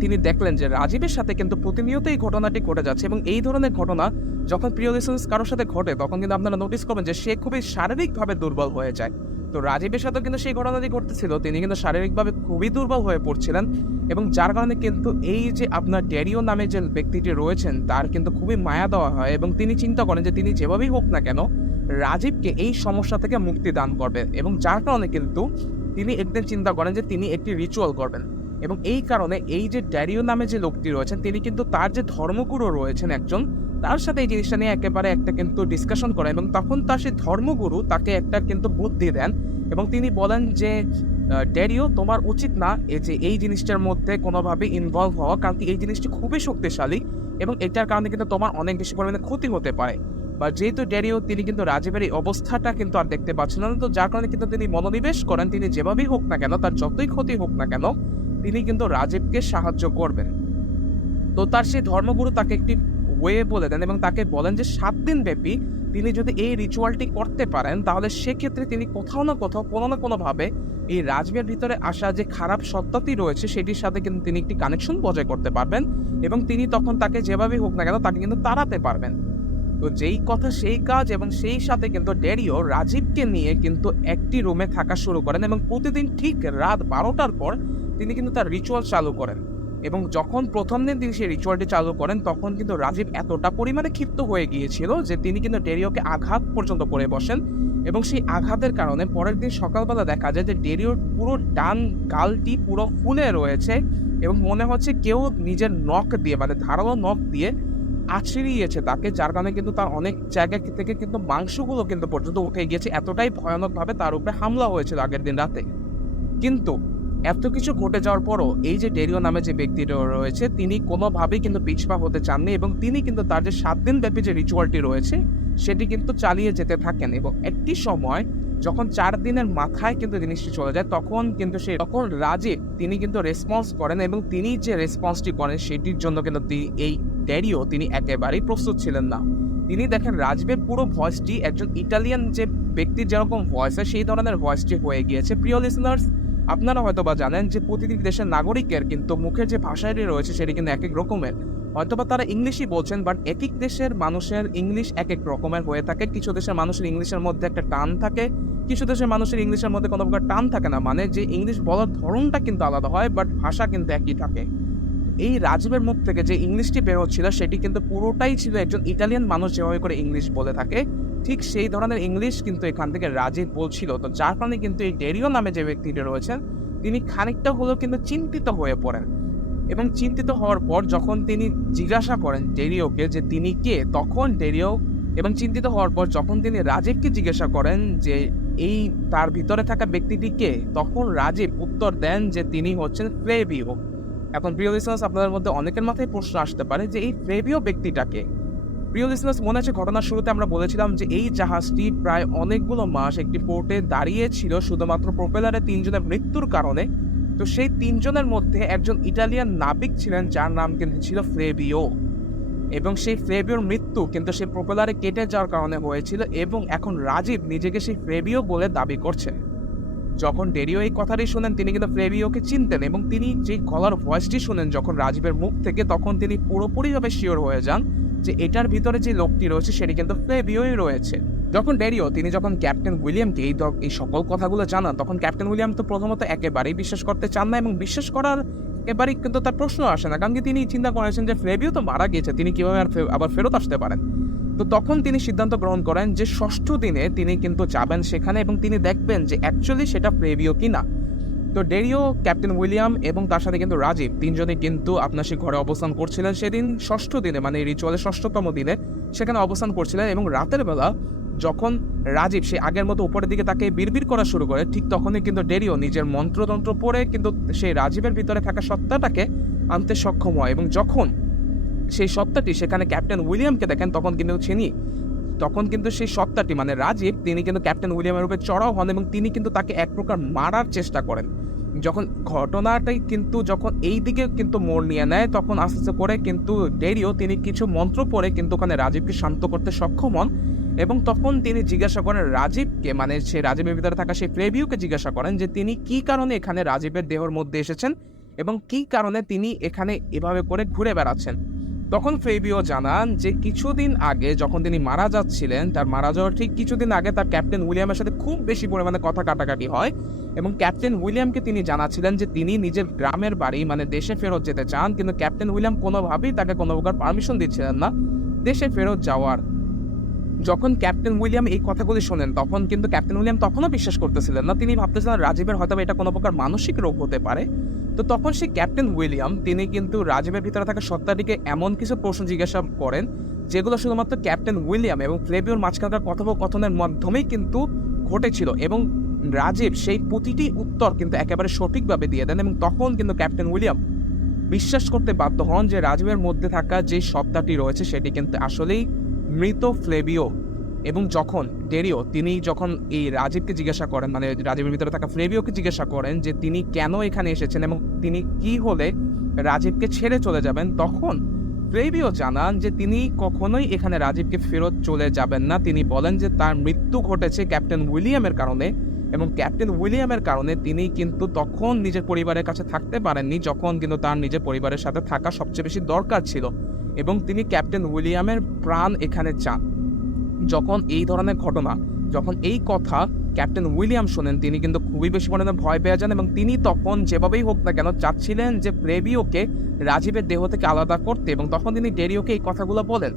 তিনি দেখলেন যে রাজীবের সাথে কিন্তু প্রতিনিয়ত এই ঘটনাটি ঘটে যাচ্ছে এবং এই ধরনের ঘটনা যখন প্রিয় লিসেনার্স কারোর সাথে ঘটে, তখন কিন্তু আপনারা নোটিস করবেন যে সে খুবই শারীরিকভাবে দুর্বল হয়ে যায়। তো রাজীবের সাথেও কিন্তু সেই ঘটনাটি ঘটতেছিল, তিনি কিন্তু শারীরিকভাবে খুবই দুর্বল হয়ে পড়ছিলেন এবং যার কারণে কিন্তু এই যে আপনার ড্যারিও নামে যে ব্যক্তিটি রয়েছেন তার কিন্তু খুবই মায়া দেওয়া হয় এবং তিনি চিন্তা করেন যে তিনি যেভাবেই হোক না কেন রাজীবকে এই সমস্যা থেকে মুক্তি দান করবেন এবং যার কারণে কিন্তু তিনি একদিন চিন্তা করেন যে তিনি একটি রিচুয়াল করবেন। এবং এই কারণে এই যে ড্যারিও নামে যে লোকটি রয়েছেন তিনি কিন্তু তার যে ধর্মগুরু রয়েছেন একজন, তার সাথে এই জিনিসটা নিয়ে একেবারে একটা কিন্তু ডিসকাশন করে এবং তখন তার সেই ধর্মগুরু তাকে একটা কিন্তু বুদ্ধি দেন এবং তিনি বলেন যে ড্যারিও, তোমার উচিত না এই জিনিসটার মধ্যে কোনোভাবে ইনভলভ হওয়া, কারণ কি এই জিনিসটি খুবই শক্তিশালী এবং এটার কারণে কিন্তু তোমার অনেক বেশি পরিমাণে ক্ষতি হতে পারে। বা যেহেতু ড্যারিও তিনি কিন্তু রাজীবের এই অবস্থাটা কিন্তু আর দেখতে পাচ্ছেন না, তো যার কারণে কিন্তু তিনি মনোনিবেশ করেন তিনি যেভাবেই হোক না কেন, তার যতই ক্ষতি হোক না কেন, তিনি কিন্তু রাজীবকে সাহায্য করবেন। তো তার সেই ধর্মগুরু তাকে একটি ওয়ে বলে দেন এবং তাকে বলেন যে 7 দিন ব্যাপী তিনি যদি এই রিচুয়ালটি করতে পারেন তাহলে সেক্ষেত্রে তিনি কোথাও না কোথাও কোনো না কোনোভাবে এই রাজবীর ভিতরে আসা যে খারাপ সত্তাটি রয়েছে সেটির সাথে কিন্তু তিনি একটি কানেকশন বজায় করতে পারবেন এবং তিনি তখন তাকে যেভাবেই হোক না কেন তাকে কিন্তু তাড়াতে পারবেন। তো যেই কথা সেই কাজ এবং সেই সাথে কিন্তু ড্যারিও রাজীবকে নিয়ে কিন্তু একটি রুমে থাকা শুরু করেন এবং প্রতিদিন ঠিক রাত 12টার পর তিনি কিন্তু তার রিচুয়াল চালু করেন। এবং যখন প্রথম দিন তিনি সেই রিচুয়ালটি চালু করেন তখন কিন্তু রাজীব এতটা পরিমাণে ক্ষিপ্ত হয়ে গিয়েছিল যে তিনি কিন্তু ড্যারিওকে আঘাত পর্যন্ত করে বসেন এবং সেই আঘাতের কারণে পরের দিন সকালবেলা দেখা যায় যে ড্যারিওর পুরো ডান গালটি পুরো ফুলে রয়েছে এবং মনে হচ্ছে কেউ নিজের নখ দিয়ে মানে ধারালো নখ দিয়ে আছড়িয়েছে তাকে, যার কারণে কিন্তু তার অনেক জায়গা থেকে কিন্তু মাংসগুলো কিন্তু পর্যন্ত উঠে গিয়েছে, এতটাই ভয়ানকভাবে তার উপরে হামলা হয়েছিল আগের দিন রাতে। কিন্তু এত কিছু ঘটে যাওয়ার পরও এই যে ড্যারিও নামে যে ব্যক্তিটা রয়েছে তিনি কোনোভাবেই কিন্তু পিছপা হতে চাননি এবং তিনি কিন্তু তার যে 7 দিন ব্যাপী যে রিচুয়ালটি রয়েছে সেটি কিন্তু চালিয়ে যেতে থাকেন এবং একটি সময় যখন 4 দিনের মাথায় কিন্তু জিনিসটি চলে যায় তখন কিন্তু তখন রাজীব তিনি কিন্তু রেসপন্স করেন এবং তিনি যে রেসপন্সটি করেন সেটির জন্য কিন্তু এই ড্যারিও তিনি একেবারেই প্রস্তুত ছিলেন না। তিনি দেখেন রাজীবের পুরো ভয়েসটি একজন ইটালিয়ান যে ব্যক্তির যেরকম ভয়েস হয় সেই ধরনের ভয়েসটি হয়ে গিয়েছে। প্রিয় লিসনার্স, আপনারা হয়তোবা জানেন যে প্রতিটি দেশের নাগরিকের কিন্তু মুখের যে ভাষাটি রয়েছে সেটি কিন্তু এক এক রকমের, হয়তোবা তারা ইংলিশই বলছেন বাট এক এক দেশের মানুষের ইংলিশ এক এক রকমের হয়ে থাকে। কিছু দেশের মানুষের ইংলিশের মধ্যে একটা টান থাকে, কিছু দেশের মানুষের ইংলিশের মধ্যে কোনো প্রকার টান থাকে না, মানে যে ইংলিশ বলার ধরনটা কিন্তু আলাদা হয় বাট ভাষা কিন্তু একই থাকে। এই রাজীবের মুখ থেকে যে ইংলিশটি বের হচ্ছিল সেটি কিন্তু পুরোটাই ছিল একজন ইটালিয়ান মানুষ যেভাবে করে ইংলিশ বলে থাকে ঠিক সেই ধরনের ইংলিশ কিন্তু এখান থেকে রাজীব বলছিল। তো যার কারণে কিন্তু এই ড্যারিও নামে যে ব্যক্তিটি রয়েছেন তিনি খানিকটা হলেও কিন্তু চিন্তিত হয়ে পড়েন এবং চিন্তিত হওয়ার পর যখন তিনি জিজ্ঞাসা করেন ড্যারিওকে যে তিনি কে, তখন ড্যারিও এবং চিন্তিত হওয়ার পর যখন তিনি রাজীবকে জিজ্ঞাসা করেন যে এই তার ভিতরে থাকা ব্যক্তিটি কে, তখন রাজীব উত্তর দেন যে তিনি হচ্ছেন ফ্লেভিও। এখন প্রিয় লিসনার্স, আপনাদের মধ্যে অনেকের মাথায় প্রশ্ন আসতে পারে যে এই ফ্লেভিও ব্যক্তিটাকে। প্রিয় লিসনার্স, মনে আছে ঘটনার শুরুতে আমরা বলেছিলাম যে এই জাহাজটি প্রায় অনেকগুলো মাস একটি পোর্টে দাঁড়িয়ে ছিল শুধুমাত্র প্রোপেলারে 3 জনের মৃত্যুর কারণে। তো সেই 3 জনের মধ্যে একজন ইটালিয়ান নাবিক ছিলেন যার নাম কিন্তু ছিল ফ্লেভিও এবং সেই ফ্লেভিওর মৃত্যু কিন্তু সেই প্রোপেলারে কেটে যাওয়ার কারণে হয়েছিল এবং এখন রাজীব নিজেকে সেই ফ্লেভিও বলে দাবি করছে। যখন ড্যারিও এই কথাটি শুনেন তিনি কিন্তু ফ্লেভিওকে চিনতেন এবং তিনি যে গলার ভয়েসটি শুনেন যখন রাজীবের মুখ থেকে তখন তিনি পুরোপুরিভাবে শিওর হয়ে যান যে এটার ভিতরে যে লোকটি রয়েছে সেটি কিন্তু ফ্লেভিওই রয়েছে। যখন ড্যারিও তিনি যখন ক্যাপ্টেন উইলিয়ামকে এই সকল কথাগুলো জানান তখন ক্যাপ্টেন উইলিয়াম তো প্রথমত একেবারেই বিশ্বাস করতে চান না এবং বিশ্বাস করার একেবারেই কিন্তু তার প্রশ্ন আসে না, কারণ কি তিনি চিন্তা করেছেন যে ফ্লেভিও তো মারা গিয়েছে, তিনি কিভাবে আবার ফেরত আসতে পারেন। তো তখন তিনি সিদ্ধান্ত গ্রহণ করেন যে 6ষ্ঠ দিনে তিনি কিন্তু যাবেন সেখানে এবং তিনি দেখবেন যে অ্যাকচুয়ালি সেটা ফ্লেভিও কিনা। তো ড্যারিও, ক্যাপ্টেন উইলিয়াম এবং তার সাথে কিন্তু রাজীব 3 জনে কিন্তু আপনার সেই ঘরে অবস্থান করছিলেন সেদিন 6ষ্ঠ দিনে, মানে রিচুয়ালের 6ষ্ঠতম দিনে সেখানে অবস্থান করছিলেন এবং রাতের বেলা যখন রাজীব সে আগের মতো উপরের দিকে তাকে বিড়বিড় করা শুরু করে ঠিক তখনই কিন্তু ড্যারিও নিজের মন্ত্রতন্ত্র পড়ে কিন্তু সেই রাজীবের ভিতরে থাকা সত্তাটাকে আনতে সক্ষম হয় এবং যখন সেই সত্তাটি সেখানে ক্যাপ্টেন উইলিয়ামকে দেখেন তখন কিন্তু সেই সত্তাটি মানে রাজীব তিনি কিন্তু ক্যাপ্টেন উইলিয়ামের উপরে চড়াও হন এবং তিনি কিন্তু তাকে এক প্রকার মারার চেষ্টা করেন যখন ঘটনাটাই কিন্তু যখন এই দিকে কিন্তু মোড় নিয়ে নেয়, তখন আস্তে আস্তে করে কিন্তু ডেরিও তিনি কিছু মন্ত্র পড়ে কিন্তু ওখানে রাজীবকে শান্ত করতে সক্ষম হন। এবং তখন তিনি জিজ্ঞাসা করেন রাজীবকে, মানে সে রাজীবের ভিতরে থাকা সেই ফ্লেভিওকে জিজ্ঞাসা করেন যে তিনি কি কারণে এখানে রাজীবের দেহের মধ্যে এসেছেন এবং কি কারণে তিনি এখানে এভাবে করে ঘুরে বেড়াচ্ছেন। তখন ফ্লেভিও জানান যে কিছুদিন আগে যখন তিনি মারা যাচ্ছিলেন, তার মারা যাওয়ার ঠিক কিছুদিন আগে তার ক্যাপ্টেন উইলিয়ামের সাথে খুব বেশি পরিমাণে কথা কাটাকাটি হয় এবং ক্যাপ্টেন উইলিয়ামকে তিনি জানাচ্ছিলেন যে তিনি নিজের গ্রামের বাড়ি মানে দেশে ফেরত যেতে চান, কিন্তু ক্যাপ্টেন উইলিয়াম কোনোভাবেই তাকে কোনো প্রকার পারমিশন দিচ্ছিলেন না দেশে ফেরত যাওয়ার। যখন ক্যাপ্টেন উইলিয়াম এই কথাগুলি শোনেন তখন কিন্তু ক্যাপ্টেন উইলিয়াম তখনও বিশ্বাস করতেছিলেন না, তিনি ভাবতেছিলেন রাজীবের হয়তো এটা কোনো প্রকার মানসিক রোগ হতে পারে। তো তখন সেই ক্যাপ্টেন উইলিয়াম তিনি কিন্তু রাজীবের ভিতরে থাকা সত্তাটিকে এমন কিছু প্রশ্ন জিজ্ঞাসা করেন যেগুলো শুধুমাত্র ক্যাপ্টেন উইলিয়াম এবং ফ্লেভিওর মাঝখানকার কথোপকথনের মাধ্যমেই কিন্তু ঘটেছিল এবং রাজীব সেই প্রতিটি উত্তর কিন্তু একেবারে সঠিকভাবে দিয়ে দেন। এবং তখন কিন্তু ক্যাপ্টেন উইলিয়াম বিশ্বাস করতে বাধ্য হন যে রাজীবের মধ্যে থাকা যে সত্তাটি রয়েছে সেটি কিন্তু আসলেই মৃত ফ্লেভিও। এবং যখন ডেরিও তিনি যখন এই রাজীবকে জিজ্ঞাসা করেন, মানে রাজীবের ভিতরে থাকা ফ্লেভিওকে জিজ্ঞাসা করেন যে তিনি কেন এখানে এসেছেন এবং তিনি কি হলে রাজীবকে ছেড়ে চলে যাবেন, তখন ফ্লেভিও জানান যে তিনি কখনোই এখানে রাজীবকে ফেরত চলে যাবেন না। তিনি বলেন যে তার মৃত্যু ঘটেছে ক্যাপ্টেন উইলিয়ামের কারণে এবং ক্যাপ্টেন উইলিয়ামের কারণে তিনি কিন্তু তখন নিজের পরিবারের কাছে থাকতে পারেননি যখন কিন্তু তার নিজের পরিবারের সাথে থাকা সবচেয়ে বেশি দরকার ছিল এবং তিনি ক্যাপ্টেন উইলিয়ামের প্রাণ এখানে চান। যখন এই ধরনের ঘটনা, যখন এই কথা ক্যাপ্টেন উইলিয়াম শোনেন তিনি কিন্তু খুবই বেশি পরিমাণে ভয় পেয়ে যান এবং তিনি তখন যেভাবেই হোক না কেন চাচ্ছিলেন যে ফ্লেভিওকে রাজীবের দেহ থেকে আলাদা করতে এবং তখন তিনি ডেরিওকে এই কথাগুলো বলেন।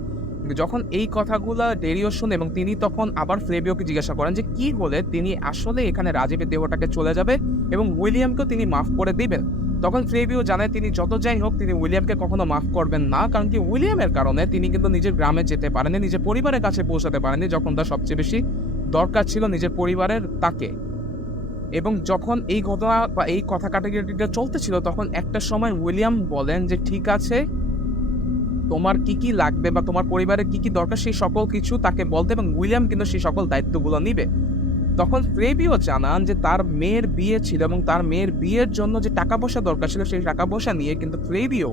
যখন এই কথাগুলো ডেরিও শুনে এবং তিনি তখন আবার ফ্লেভিওকে জিজ্ঞাসা করেন যে কি হলে তিনি আসলে এখানে রাজীবের দেহটাকে চলে যাবে এবং উইলিয়ামকেও তিনি মাফ করে দিবেন, তখন ফ্লেভিও জানায় তিনি যত যাই হোক তিনি উইলিয়ামকে কখনো মাফ করবেন না, কারণ কি উইলিয়ামের কারণে তিনি কিন্তু নিজের গ্রামে যেতে পারেননি, নিজের পরিবারের কাছে পৌঁছাতে পারেননি যখন তার সবচেয়ে বেশি দরকার ছিল নিজের পরিবারের তাকে। এবং যখন এই ঘটনা বা এই কথা কাটাকাটিটা চলতেছিল তখন একটা সময় উইলিয়াম বলেন যে ঠিক আছে, তোমার কি কি লাগবে বা তোমার পরিবারের কি কি দরকার সেই সকল কিছু তাকে বলতে এবং উইলিয়াম কিন্তু সেই সকল দায়িত্বগুলো নিবে। তখন ফ্লেভিও জানান যে তার মেয়ের বিয়ে ছিল এবং তার মেয়ের বিয়ের জন্য যে টাকা পয়সা দরকার ছিল সেই টাকা পয়সা নিয়ে কিন্তু ফ্লেভিও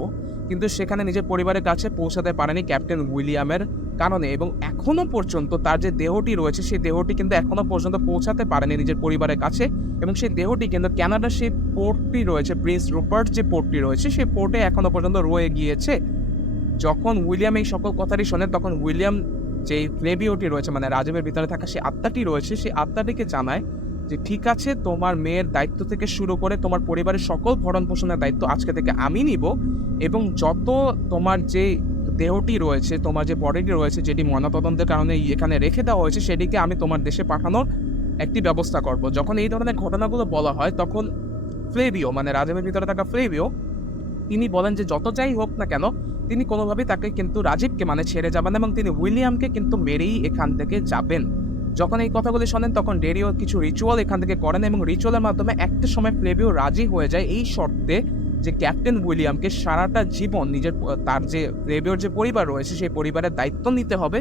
কিন্তু সেখানে নিজের পরিবারের কাছে পৌঁছাতে পারেনি ক্যাপ্টেন উইলিয়ামের কারণে এবং এখনো পর্যন্ত তার যে দেহটি রয়েছে সেই দেহটি কিন্তু এখনো পর্যন্ত পৌঁছাতে পারেনি নিজের পরিবারের কাছে এবং সেই দেহটি কিন্তু কানাডার সেই পোর্টটি রয়েছে, প্রিন্স রুপার্ট যে পোর্টটি রয়েছে সেই পোর্টে এখনো পর্যন্ত রয়ে গিয়েছে। যখন উইলিয়াম এই সকল কথাটি শোনে তখন উইলিয়াম যে ফ্লেভিওটি রয়েছে মানে রাজীবের ভিতরে থাকা সেই আত্মাটি রয়েছে সেই আত্মাটিকে জানায় যে ঠিক আছে, তোমার মেয়ের দায়িত্ব থেকে শুরু করে তোমার পরিবারের সকল ভরণ পোষণের দায়িত্ব আজকে থেকে আমি নিব এবং যত তোমার যে দেহটি রয়েছে, তোমার যে বডিটি রয়েছে যেটি ময়নাতদন্তের কারণে এখানে রেখে দেওয়া হয়েছে সেটিকে আমি তোমার দেশে পাঠানোর একটি ব্যবস্থা করব। যখন এই ধরনের ঘটনাগুলো বলা হয় তখন ফ্লেভিও মানে রাজীবের ভিতরে থাকা ফ্লেভিও তিনি বলেন যে যত যাই হোক না কেন তিনি কোনোভাবেই তাকে কিন্তু রাজীবকে মানে ছেড়ে যাবেন এবং তিনি উইলিয়ামকে কিন্তু মেরেই এখান থেকে যাবেন। যখন এই কথাগুলি শোনেন তখন ডেরিও কিছু রিচুয়াল এখান থেকে করেন এবং রিচুয়ালের মাধ্যমে একটা সময় ফ্লেভিও রাজি হয়ে যায় এই শর্তে যে ক্যাপ্টেন উইলিয়ামকে সারাটা জীবন নিজের তার যে ফ্লেভিওর যে পরিবার রয়েছে সেই পরিবারের দায়িত্ব নিতে হবে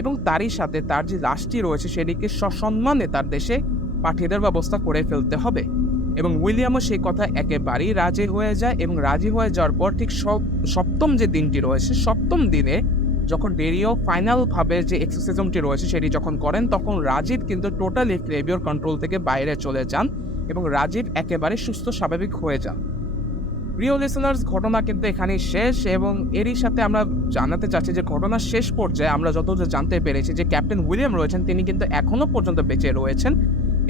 এবং তারই সাথে তার যে লাশটি রয়েছে সেটিকে সসম্মানে তার দেশে পাঠিয়ে দেওয়ার ব্যবস্থা করে ফেলতে হবে। এবং উইলিয়ামও সেই কথা একেবারেই রাজি হয়ে যায় এবং রাজি হয়ে যাওয়ার পর ঠিক সপ্তম যে দিনটি রয়েছে সপ্তম দিনে যখন ডেরিও ফাইনালভাবে যে এক্সোসিজমটি রয়েছে সেটি যখন করেন তখন রাজীব কিন্তু টোটালি ফ্লেভিওর কন্ট্রোল থেকে বাইরে চলে যান এবং রাজীব একেবারে সুস্থ স্বাভাবিক হয়ে যান। প্রিয় লিসনার্স, ঘটনা কিন্তু এখানেই শেষ এবং এরই সাথে আমরা জানাতে চাচ্ছি যে ঘটনার শেষ পর্যায়ে আমরা যতদূর জানতে পেরেছি যে ক্যাপ্টেন উইলিয়াম রয়েছেন তিনি কিন্তু এখনো পর্যন্ত বেঁচে রয়েছেন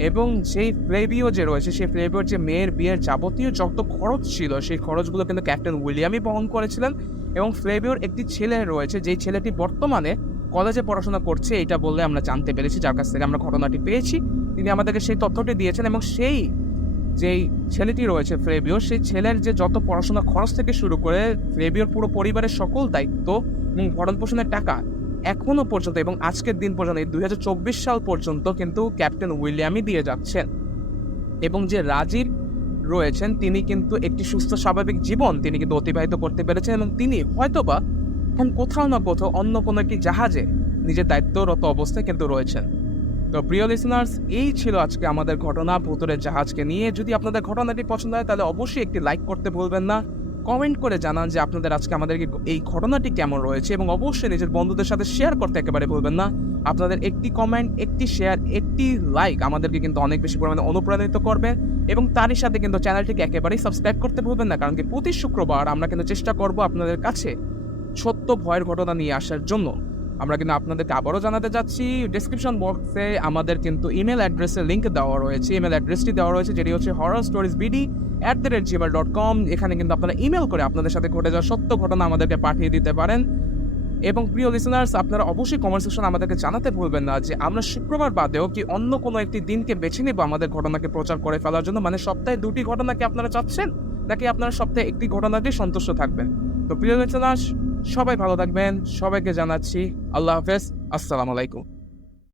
এবং সেই ফ্লেভিও যে রয়েছে সেই ফ্লেভিওর যে মেয়ের বিয়ের যাবতীয় যত খরচ ছিল সেই খরচগুলো কিন্তু ক্যাপ্টেন উইলিয়ামই বহন করেছিলেন এবং ফ্লেভিওর একটি ছেলে রয়েছে যেই ছেলেটি বর্তমানে কলেজে পড়াশোনা করছে এটা বললে আমরা জানতে পেরেছি, যার কাছ থেকে আমরা ঘটনাটি পেয়েছি তিনি আমাদেরকে সেই তথ্যটি দিয়েছেন এবং সেই যেই ছেলেটি রয়েছে ফ্লেভিও সেই ছেলের যে যত পড়াশোনা খরচ থেকে শুরু করে ফ্লেভিওর পুরো পরিবারের সকল দায়িত্ব এবং ভরণ পোষণের টাকা এখনো পর্যন্ত এবং আজকের দিন পর্যন্ত 2024 সাল পর্যন্ত কিন্তু ক্যাপ্টেন উইলিয়ামই দিয়ে যাচ্ছেন এবং যে রাজীব রয়েছেন তিনি কিন্তু একটি সুস্থ স্বাভাবিক জীবন তিনি কিন্তু অতিবাহিত করতে পেরেছেন এবং তিনি হয়তোবা এখন কোথাও না কোথাও অন্য কোনো একটি জাহাজে নিজের দায়িত্বরত অবস্থায় কিন্তু রয়েছেন। তো প্রিয় লিসনার্স, এই ছিল আজকে আমাদের ঘটনা ভূতুরে জাহাজকে নিয়ে। যদি আপনাদের ঘটনাটি পছন্দ হয় তাহলে অবশ্যই একটি লাইক করতে ভুলবেন না। কমেন্ট করে জানান যে আপনাদের আজকে আমাদেরকে এই ঘটনাটি কেমন রয়েছে, এবং অবশ্যই নিজের বন্ধুদের সাথে শেয়ার করতে একেবারে ভুলবেন না। আপনাদের একটি কমেন্ট, একটি শেয়ার, একটি লাইক আমাদেরকে কিন্তু অনেক বেশি পরিমাণে অনুপ্রাণিত করবে, এবং তারই সাথে কিন্তু চ্যানেলটিকে একেবারেই সাবস্ক্রাইব করতে ভুলবেন না, কারণ কি প্রতি শুক্রবার আমরা কিন্তু চেষ্টা করব আপনাদের কাছে সত্য ভয়ের ঘটনা নিয়ে আসার জন্য। আমরা কিন্তু আপনাদেরকে আবারও জানাতে যাচ্ছি, ডেসক্রিপশন বক্সে আমাদের কিন্তু ইমেল অ্যাড্রেসের লিঙ্ক দেওয়া রয়েছে। ইমেল অ্যাড্রেসটি দেওয়া রয়েছে, যেটি হচ্ছে horrorstoriesbd@gmail.com। এখানে কিন্তু আপনারা ইমেল করে আপনাদের সাথে ঘটে যাওয়া সত্য ঘটনা আমাদেরকে পাঠিয়ে দিতে পারেন। এবং প্রিয় লিসনার্স, আপনারা অবশ্যই কমেন্ট সেকশনে আমাদেরকে জানাতে ভুলবেন না যে আমরা শুক্রবার বাদেও কি অন্য কোনো একটি দিনকে বেছে নেব আমাদের ঘটনাকে প্রচার করে ফেলার জন্য। মানে সপ্তাহে 2টি ঘটনা কি আপনারা চাচ্ছেন, নাকি আপনারা সপ্তাহে একটি ঘটনাতেই সন্তুষ্ট থাকবেন? তো প্রিয় লিসনার্স, সবাই ভালো থাকবেন। সবাইকে জানাচ্ছি আল্লাহ হাফেজ, আসসালামু আলাইকুম।